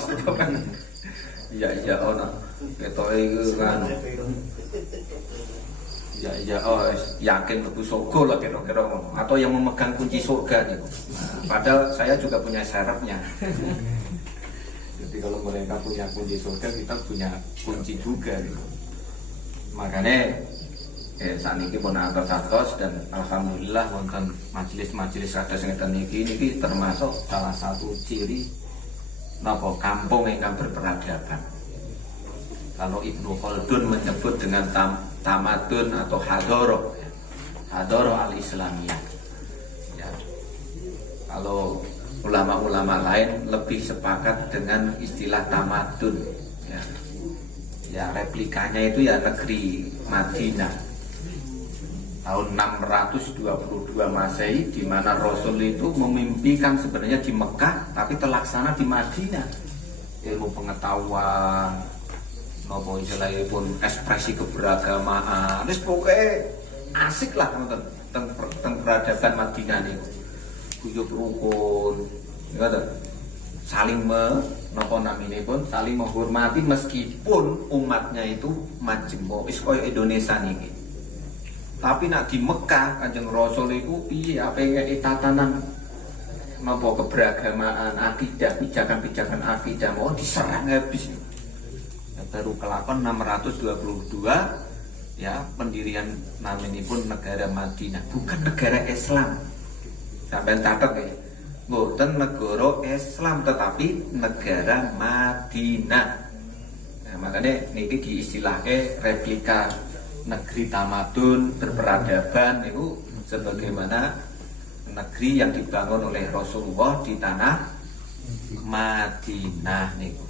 Iya ono. Ketoke iku kan. Ya yakin mlebu surga lah kira-kira ngono. Atau yang memegang kunci surga niku. Padahal saya juga punya syaratnya. Jadi kalau mereka punya kunci surga, kita punya kunci juga gitu. Makanya saat ini pun atos dan alhamdulillah wonten majelis-majelis kados ngeten niki termasuk salah satu ciri napa kampung ingkang berperadaban. Kalau Ibnu Khaldun menyebut dengan tamadun atau hadoroh al-Islamiyah. Ya. Kalau ulama-ulama lain lebih sepakat dengan istilah tamadun. Ya replikanya itu ya negeri Madinah. Tahun 622 Masehi, di mana Rasul itu memimpikan sebenarnya di Mekah, tapi terlaksana di Madinah. Ilmu pengetahuan, nopo istilahnya pun ekspresi keberagamaan, terus pokoknya asik lah tentang peradaban Madinah nih. Guyub rukun, saling saling menghormati meskipun umatnya itu majemuk, iskoy Indonesia nih. Tapi nak di Mekah Kanjeng Rasul itu piye apike tatanan napa keberagamaan akidah, pijakan-pijakan akidah mau diserang habis. Ya, baru kelakon 622 ya pendirian naminipun negara Madinah, bukan negara Islam. Sampai catat ya. Bukan negara Islam tetapi negara Madinah. Nah, makanya niki diistilahke replika negeri tamadun berperadaban itu sebagaimana negeri yang dibangun oleh Rasulullah di tanah Madinah niku.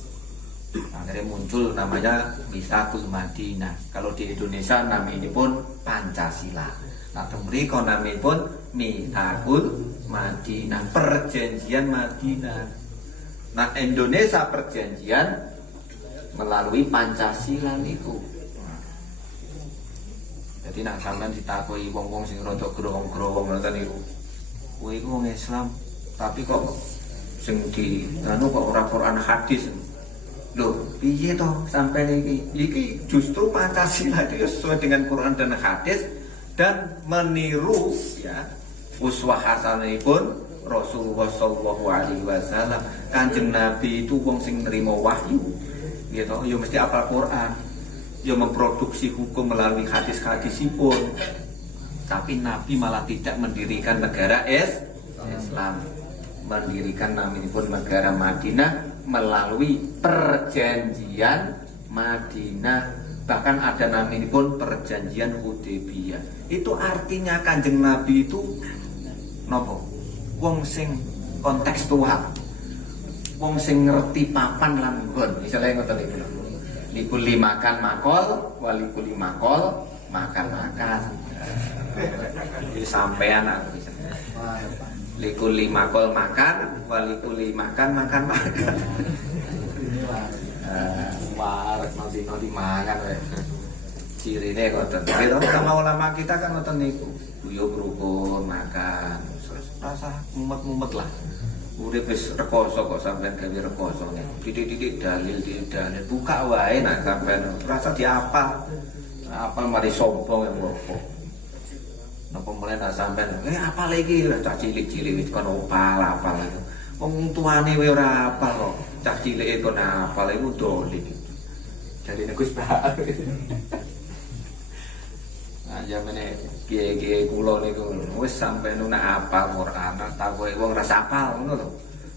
Akhirnya muncul namanya Mitsaqul Madinah. Kalau di Indonesia namanya pun Pancasila. Nah, mriko namanya pun Mitsaqul Madinah, perjanjian Madinah. Nah, Indonesia perjanjian melalui Pancasila niku. Jadi nak sampean ditakoki wong-wong sing rada growong-growong ngoten niku. Kowe iku wong Islam, tapi kok sing di kok ora Quran hadis. Loh, piye to sampean iki? Iki justru Pancasila itu sesuai dengan Quran dan hadis dan meniru ya uswah hasanahipun Rasulullah sallallahu alaihi wasallam. Kanjeng Nabi itu wong sing nerima wahyu. Gitu, ya mesti apal Quran. Ya memproduksi hukum melalui hadis-hadisipun. Tapi Nabi malah tidak mendirikan negara Islam, mendirikan naminipun negara Madinah melalui perjanjian Madinah. Bahkan ada naminipun perjanjian Hudaybiyah. Itu artinya Kanjeng Nabi itu nopo? Wong sing kontekstual, wong sing ngerti papan lan nggon. Misalnya ngoten iki. Likuli makan makol, walikuli makol makan. Jadi sampean aku bisa. Likuli makol makan, walikuli makan. Warak nanti makan we. Cirine ngoten. Kita sama ulama kita kan ngoten niku. Guyub rukun makan. Rasa mumet-mumet lah. Urip wis rekoso kok sampean gawe rekoso nek titik-titik dalil buka wae nak sampean rasa diapal. Apal mari sombong yang ngopo. Napa mulai nak sampean apal iki cah cilik-cilik wis kon apal itu. Wong tuane wae ora apal kok. Cah cilike kon apal iku dolik. Jadi Gus Pak. Nah, jamane kiai-kiai kula niku wis sampeyan nak apal Quran, takoke wong rasa apal ngono lho.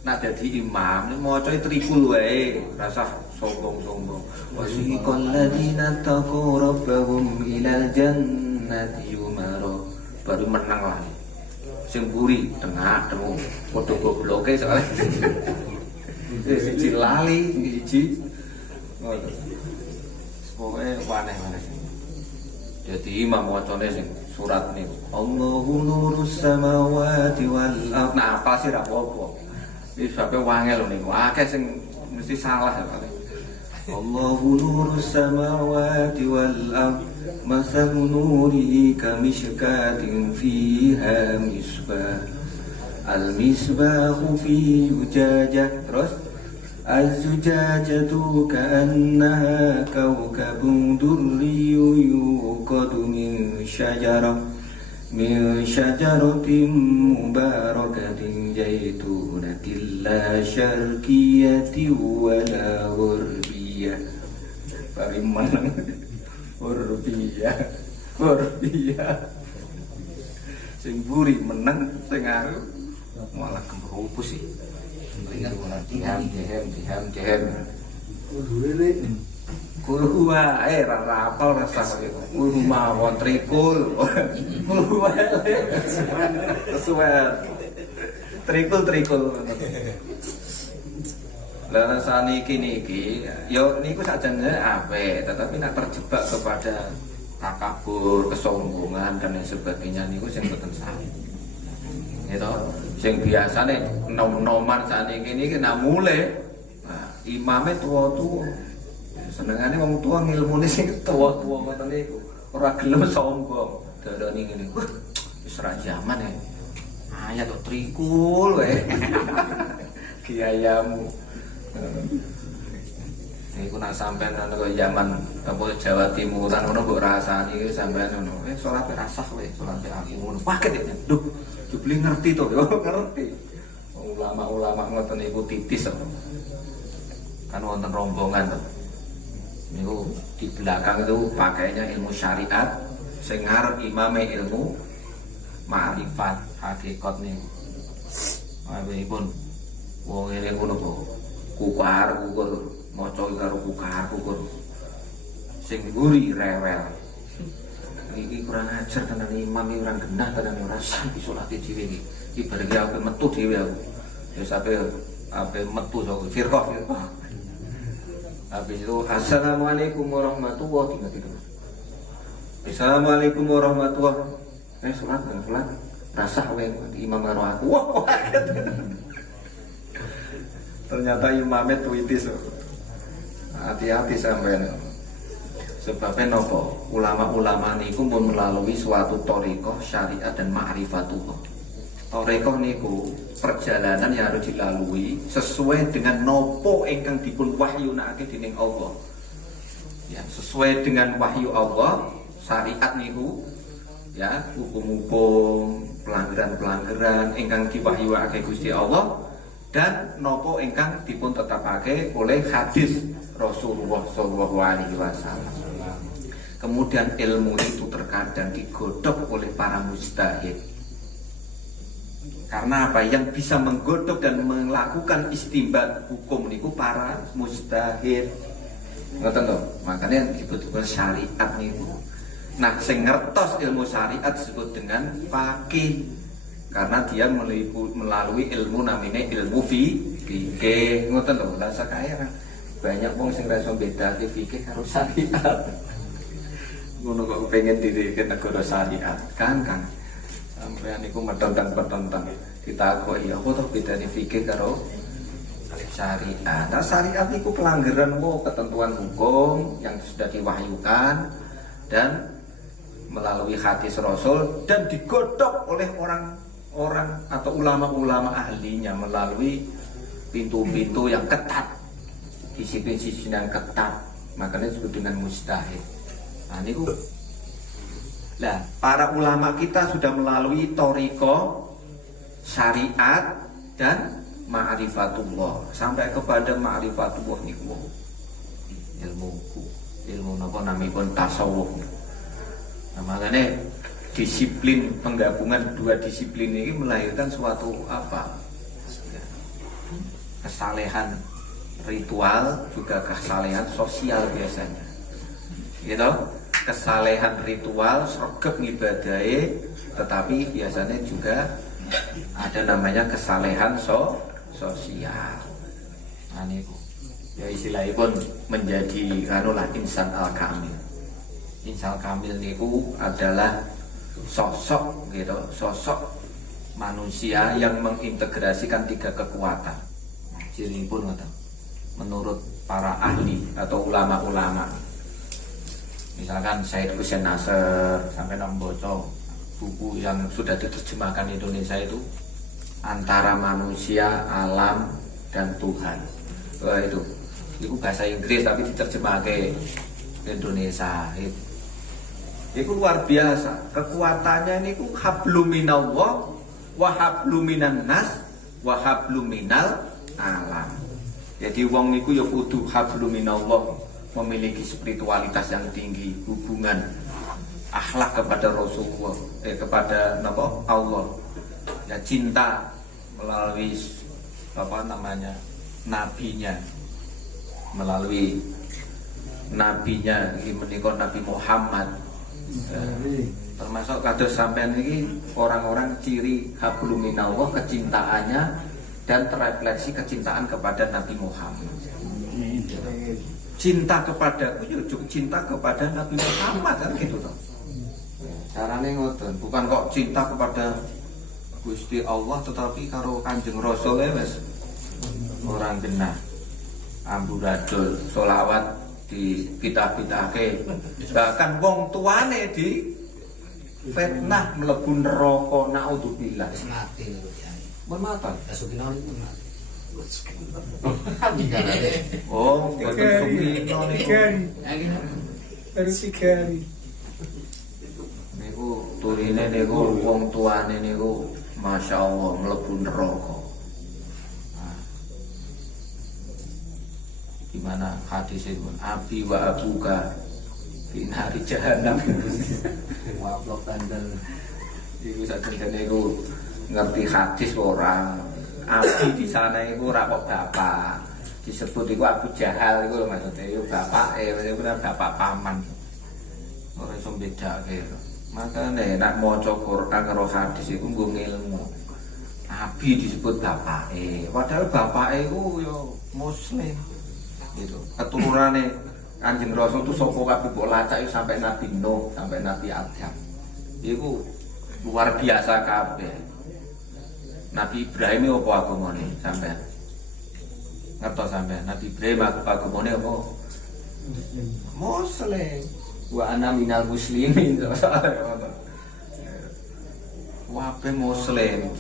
Nak dadi imam maca trikul wae, rasa sombong-sombong. Wasiqal ladina taqu rabbahum ilal jannati yumaro. Baru menang lah. sing mburi tengah temu padha gobloke soalnya siji lali siji ngono pokoke aneh-aneh jadi imam wacane sing surat niku Allahu nurus samawati wal ardh nah apa sih ra apa iki sampe wangel niku akeh sing mesti salah ya Pak Allahu nurus samawati wal ardh masalu nurihi kamishkatin fiha misbah al-misbahu fi zujajah terus az-zujajatu ka'annaha kawkabun durriyun yuqadu min syajaratin mubarakatin zaitunatin la syarqiyatin wa la gharbiyah pariman Urbiyah sing buri menang sing aru malah kemrupu sih diam kulu wae ra rapal rasa kulu mawon trikul kulu wae kesuwen trikul lah saniki niki yo niku sakjane apik tetapi nak terjebak kepada takabur, kesombongan dan lain sebagainya niku sing mboten sae. Gitu. Sing biasane nom-noman saniki niki nak mulai nah, imame tuwa-tuwa. Senengane wong tuwa ngilmune sing tuwa-tuwa ngoten niku. Ora gelem sombong. Darani ngene. Wis ra jaman ya. Ayat kok trikul wae. Kiyayamu. Iku nak sampean ana kaya zaman apa Jawa Timuran ngono mbok rasani iki sampean ngono. Salat rasah kowe, salat aku ngono. Paket ya. Duh, jebule ngerti to, yo ngerti. Ulama-ulama ngoten niku titis to. Kan wonten rombongan to. Niku di belakang itu pakainya ilmu syariat, sing ngarep imame ilmu ma'rifat, hakikat niku. Awakipun wong ngene ngono kok. Kukar kukur maca karo kukar sing mburi rewel iki kurang ajar tenan imam iki ora genah tenan ora sampe salat dhewe iki bareng aku metu dhewe aku ya sampe metu saka firqah habis itu assalamualaikum warahmatullahi wabarakatuh assalamualaikum warahmatullahi salat rasah wae imam karo aku wah ternyata imamnya tuitis. Hati-hati sampean. Sebabnya nopo ulama-ulama niku pun melalui suatu thariqah syariat dan ma'rifatullah. Thariqah niku perjalanan yang harus dilalui sesuai dengan nopo ingkang dipun wahyunake dening Allah. Ya, sesuai dengan wahyu Allah, syariat niku ya, hukum-hukum, pelanggaran-pelanggaran ingkang diwahyuake Gusti Allah. Dan nopo ingkang dipun tetapake oleh hadis Rasulullah SAW. Kemudian ilmu itu terkadang digodok oleh para mujtahid. Karena apa? Yang bisa menggodok dan melakukan istimbat hukum niku para mujtahid. Ngoten to. Makanya disebut syariat niku. Nah, sing ngertos ilmu syariat disebut dengan faqih. Karena dia melalui ilmu namanya ilmu fikih ngoten lho lah sakaya banyak wong sing ra iso bedake fikih karo syariat ngono kok pengen direken negara syariat kan sampeyan niku medhon-medhon ditakoki apa to bedane fikih karo syariat. Nah, syariat niku pelanggaran ketentuan hukum yang sudah diwahyukan dan melalui hadis Rasul dan digodok oleh orang atau ulama-ulama ahlinya melalui pintu-pintu yang ketat, disiplin-disiplin yang ketat, makanya disebut dengan mujtahid. Nah ini lah para ulama kita sudah melalui thariqah syariat dan ma'rifatullah sampai kepada ma'rifatullah niku ilmu napa namipun tasawuf. Nah, makanya disiplin penggabungan dua disiplin ini melahirkan suatu kesalehan ritual juga kesalehan sosial biasanya gitu. kesalehan ritual, sregep ngibadahe, tetapi biasanya juga ada namanya kesalehan sosial. Nah niku ya istilahipun menjadi anulah insan al kamil. Insan kamil niku adalah sosok gitu, sosok manusia yang mengintegrasikan 3 kekuatan. Ciri pun menurut para ahli atau ulama-ulama. Misalkan Said Hussein Nasr sampai membaca buku yang sudah diterjemahkan Indonesia itu antara manusia, alam, dan Tuhan. Wah itu bahasa Inggris tapi diterjemahkan ke Indonesia. Itu luar biasa. Kekuatannya ini ku hablum minallah wa hablum minan nas wa hablum minal alam. Jadi wong niku ya kudu hablum minallah, memiliki spiritualitas yang tinggi, hubungan akhlak kepada Rasulullah, kepada Allah. Ya cinta melalui nabinya, melalui nabinya ini menikah Nabi Muhammad. Termasuk kados sampean ini orang-orang ciri hablum minallah, kecintaannya dan terefleksi kecintaan kepada Nabi Muhammad. Cinta kepadaku juga cinta kepada Nabi Muhammad kan gitu toh. Carane ngoten, bukan kok cinta kepada Gusti Allah tetapi karo Kanjeng Rasul wis orang genah. Amburadul sholawat di pitah-pitahke. Bahkan wong tuane di fitnah mlebu neraka naudzubillah. Mati lho ya. Mun mata. Sugino itu mati. Oh, boten Sugino niku. Harus dikari. Niku turine niku wong tuane niku masyaallah mlebu neraka. Gimana hadis itu? Abi wa abuka fi nari jahannam. Waplok tandel. Iku sakjane iku ngerti hadis ora. Abi di sana iku ora kok bapak. Disebut iku Abu Jahal iku maksudnya iku bapake, iku bapak paman. Ora iso bedake. Makane nek maca Quran karo hadis iku nggo ilmu. Abi disebut bapake, padahal bapake iku yo muslim. Gitu. Keturunannya Kanjeng Rasul itu soko kabeh mbok lacak sampai Nabi Nuh, sampai Nabi Adam. Iku luar biasa kabeh. Nabi Ibrahim apa agamane sampean? Ngertos sampean Nabi Ibrahim agamane apa? Muslim. Wa ana minal muslimin. Wabe muslim.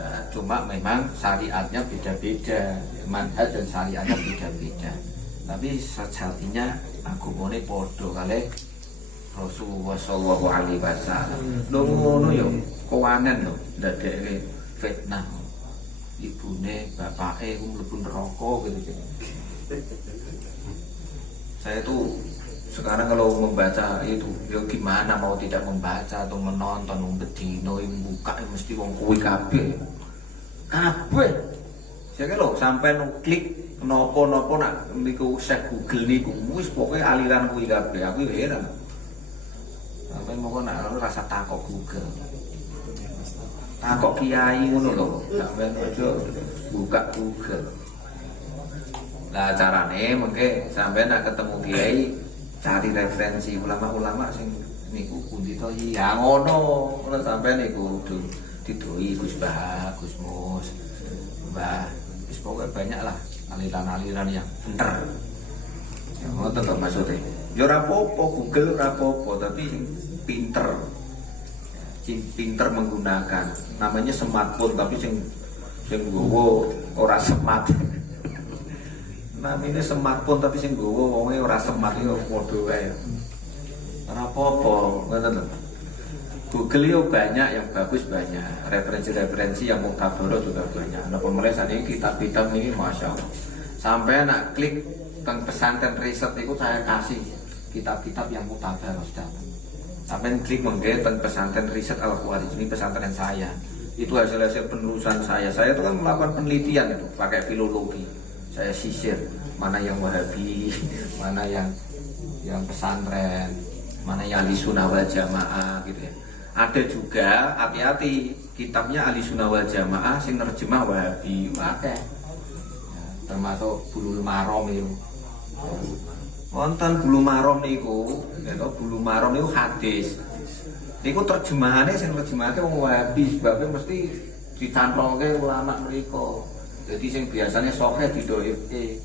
Ya, cuma memang syariatnya beda-beda, manhaj dan syariatnya beda-beda. Tapi sejatinya agamane padha kali Rasulullah sallallahu alaihi wasallam. Lho ngono yo, kawanen lho ndadekake fitnah. Ibune, bapake ku mlebu neraka gitu. Saya tuh sekarang kalau membaca itu, ya gimana mau tidak membaca atau menonton bedino buka mesti wong kuwi kabeh. Kabeh. Saya lho sampai klik nopo-nopo nak niku Syekh Google niku wis pokoke aliran kuwi kabeh. Aku heran. Sampai moko nak rasa takok Google. Takok kiai ngono lho. Sampai aja buka Google. Lah carane mengke sampai nak ketemu kiai cari referensi ulama-ulama sing niku pundi to ya ngono sampai niku didoi Gus Bah, Gus Mus, Mbah, wis pokoke banyak lah aliran-aliran yang bener. Ya ngoten to maksudnya. Ya ora apa-apa Google ora apa-apa tapi pinter. Pinter menggunakan. Namanya smartphone tapi sing nggowo ora smart. Namanya smartphone tapi sing nggowo wonge ora smart yo padha wae. Ora apa-apa, ngoten lho. Google yo banyak yang bagus banyak, referensi-referensi yang muktabar juga banyak. Nah, pemeriksaan ini kitab-kitab ini masya Allah. Sampai nak klik tentang pesantren riset itu saya kasih kitab-kitab yang muktabar Ustaz. Sampai klik menggait tentang pesantren riset Al-Khawarij ini pesantren saya. Itu hasil-hasil penelusuran saya. Saya itu kan melakukan penelitian itu pakai filologi. Saya sisir mana yang Wahabi, mana yang pesantren. mana ya ahli sunnah wal jamaah gitu ya. Ada juga hati-hati kitabnya ahli sunnah wal jamaah sing nerjemah Wahabi akeh. Ya, termasuk Bulul Maram itu. Wonten Bulul Maram niku, Bulul Maram niku hadis. Niku terjemahannya sing terjemahake wong Wahabi sebabnya mesti dicantolke ulama mriko. Jadi sing biasanya sahih didoifke.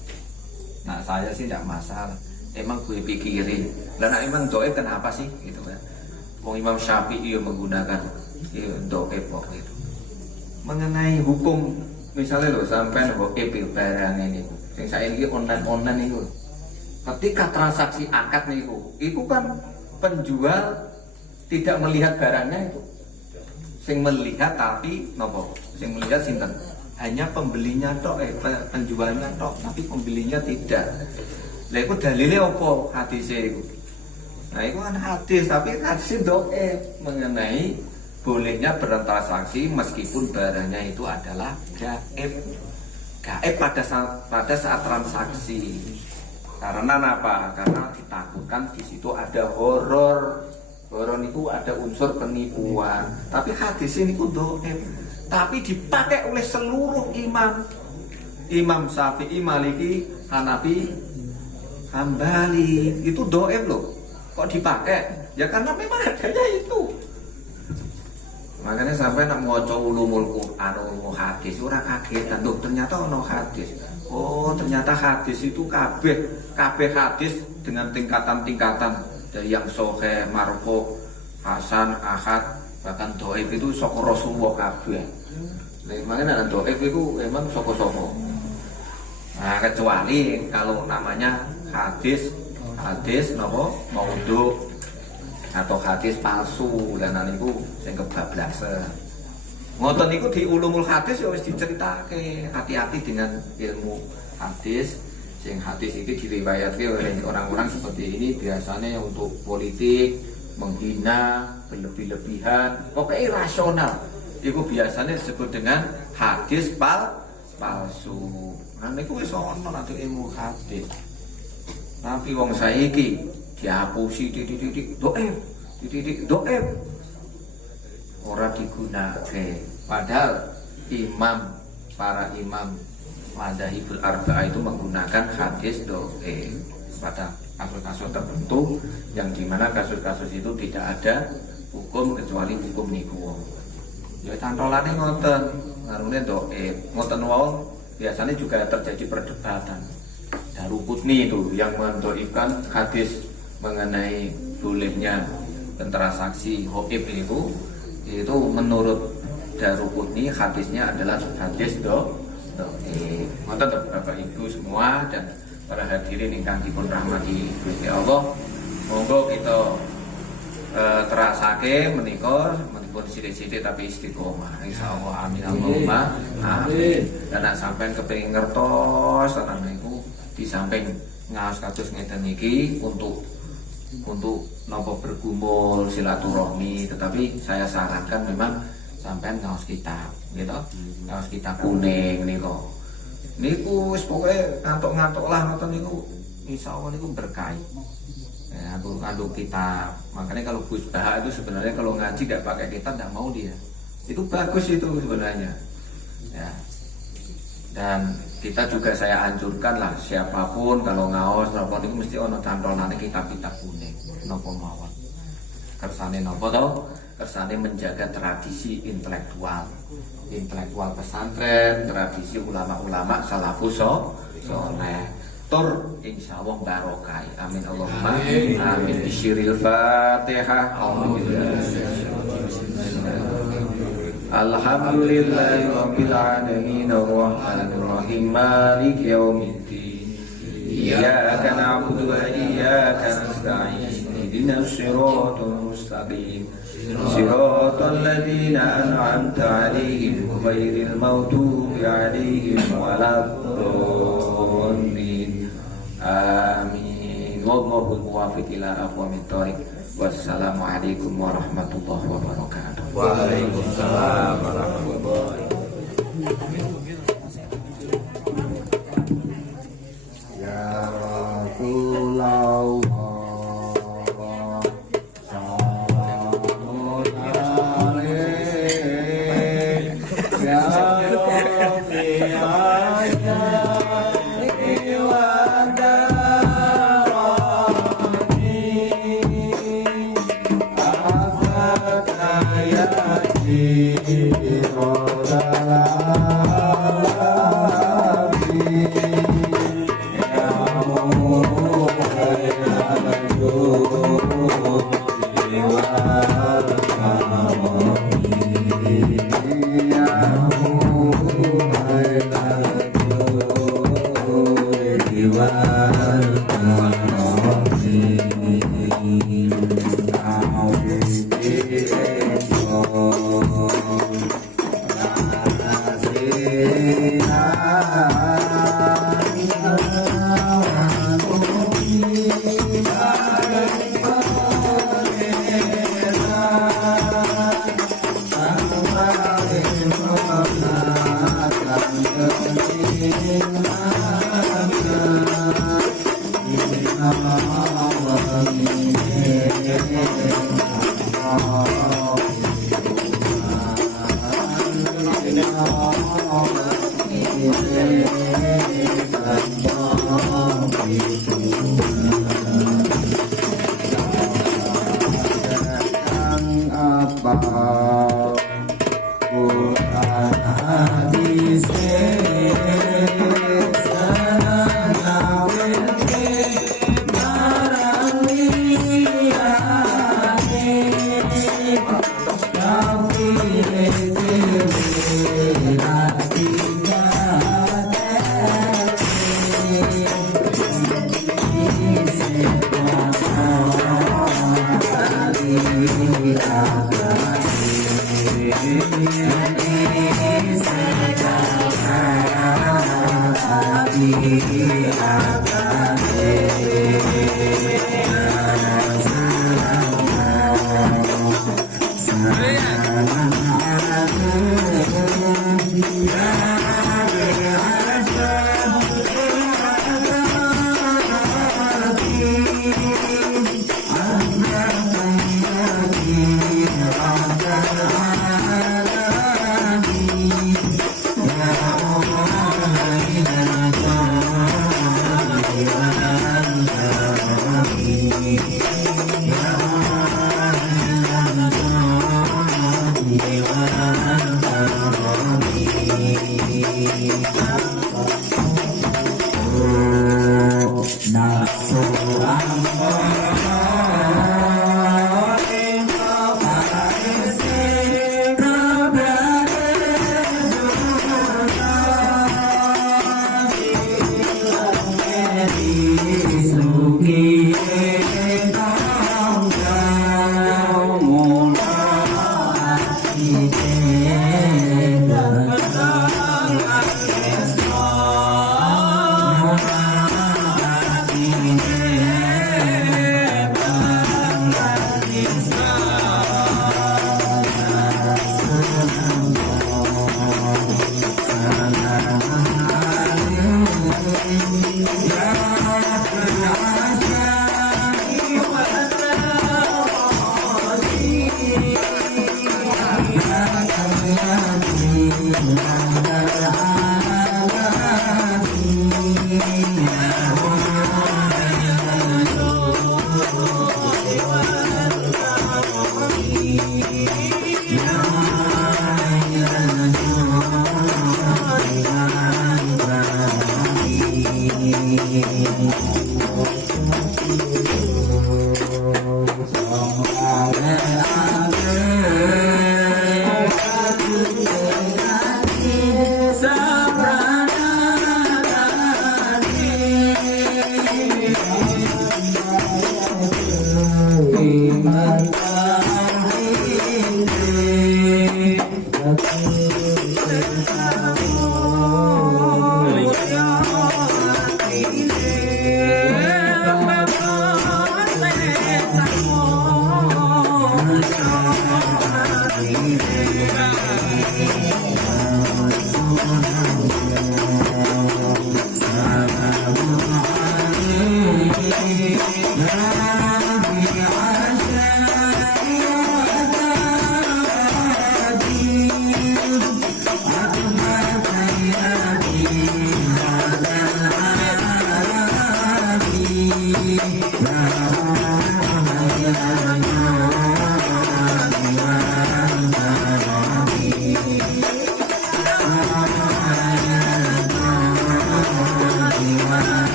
Nah, saya sih tidak masalah. Emang gue pikirin. Dan emang doif kenapa sih gitu kan? Wong Imam Syafi'i menggunakan doif kok gitu. Mengenai hukum misalnya loh sampai doif barang ini. Sing saiki online itu. Ketika transaksi akad niku, itu kan penjual tidak melihat barangnya itu. Sing melihat tapi nopo? Sing melihat sinten? Hanya pembelinya tok, penjualnya tok, tapi pembelinya tidak. Lah iku dalile opo hadise iku? Nah, itu kan hadis, tapi hadis doif mengenai bolehnya bertransaksi meskipun barangnya itu adalah gaib. Gaib pada saat transaksi. Karena apa? Karena ditakutkan di situ ada horor. Horor itu ada unsur penipuan. Tapi hadis ini ku doif. Tapi dipakai oleh seluruh imam. Imam Syafi'i, Maliki, Hanafi, Hambali. Itu doif loh. Kok dipakai? Ya karena memang adanya itu. Makanya sampai nak maca ulumul Quran, ulumul hadis, ora kagetan. Loh, ternyata ono hadis. Oh, ternyata hadis itu kabeh hadis dengan tingkatan-tingkatan dari yang sahih, marfu, hasan, ahad, bahkan dhaif itu saka Rasulullah kabeh. Lah makanya ana dhaif itu emang saka-saka. Nah, kecuali kalau namanya hadis napa maudhu atau hadis palsu lan niku sing kebablasan. Ngoten niku di ulumul hadis ya wis diceritake, hati-hati dengan ilmu hadis. Sing hadis itu diriwayatke oleh orang-orang seperti ini biasanya untuk politik, menghina, berlebih-lebihan, pokoknya irasional. Itu biasanya disebut dengan hadis palsu. Nah niku wis ana nanti ilmu hadis. Tapi wong saiki dihapusi titik doef. Ora digunakake. Padahal para imam Madzhabul Arba'ah itu menggunakan hadis doef pada kasus-kasus tertentu yang dimana kasus-kasus itu tidak ada hukum kecuali hukum niku. Ya cantolane ngoten, ngarune doef. Ngoten wae biasanya juga terjadi perdebatan. Daruqutni itu yang mendoifkan hadis mengenai bolehnya transaksi hoib itu menurut Daruqutni hadisnya adalah hadis doif. Ngoten Bapak Ibu semua dan para hadirin ingkang dipun rahmati Gusti Allah. Monggo kita terasake menika menipun sithik-sithik tapi istiqomah. Insyaallah amin Allahumma amin. Dan sampean kepengin ngertos tenan niku di samping ngaos kados ngeten iki untuk napa bergumul silaturahmi, tetapi saya sarankan memang sampean ngaos kitab gitu. Ngaos kitab kuning niku wis pokoke ngantuk-ngantuk lah ngoten niku insyaallah niku berkah. Ya, ngandung kitab. Makanya kalau Gus Baha itu sebenarnya kalau ngaji tidak pakai kitab tidak mau dia. Itu bagus itu sebenarnya. Ya. Dan kita juga saya anjurkan lah siapapun kalau ngaos napa niku mesti ono cantolane kitab-kitab kuning napa mawon. Kersane napa to? Kersane menjaga tradisi intelektual pesantren, tradisi ulama-ulama salafus saleh. Tur insyaallah barokah. Amin Allahumma amin. Bisyiril Fatihah. Alhamdulillahi rabbil alamin arrahmanir rahim maliki yaumiddin. Iyyaka na'budu wa iyyaka nasta'in. Ihdinas siratal mustaqim. Siratal ladzina an'amta 'alaihim ghairil maghdubi 'alaihim waladdallin. Amin. Wallahul muwaffiq ila aqwamit thoriq. Wassalamualaikum warahmatullahi wabarakatuh. Waalaikumsalam warahmatullahi Ya Rasulullah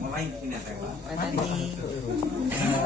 mulai ini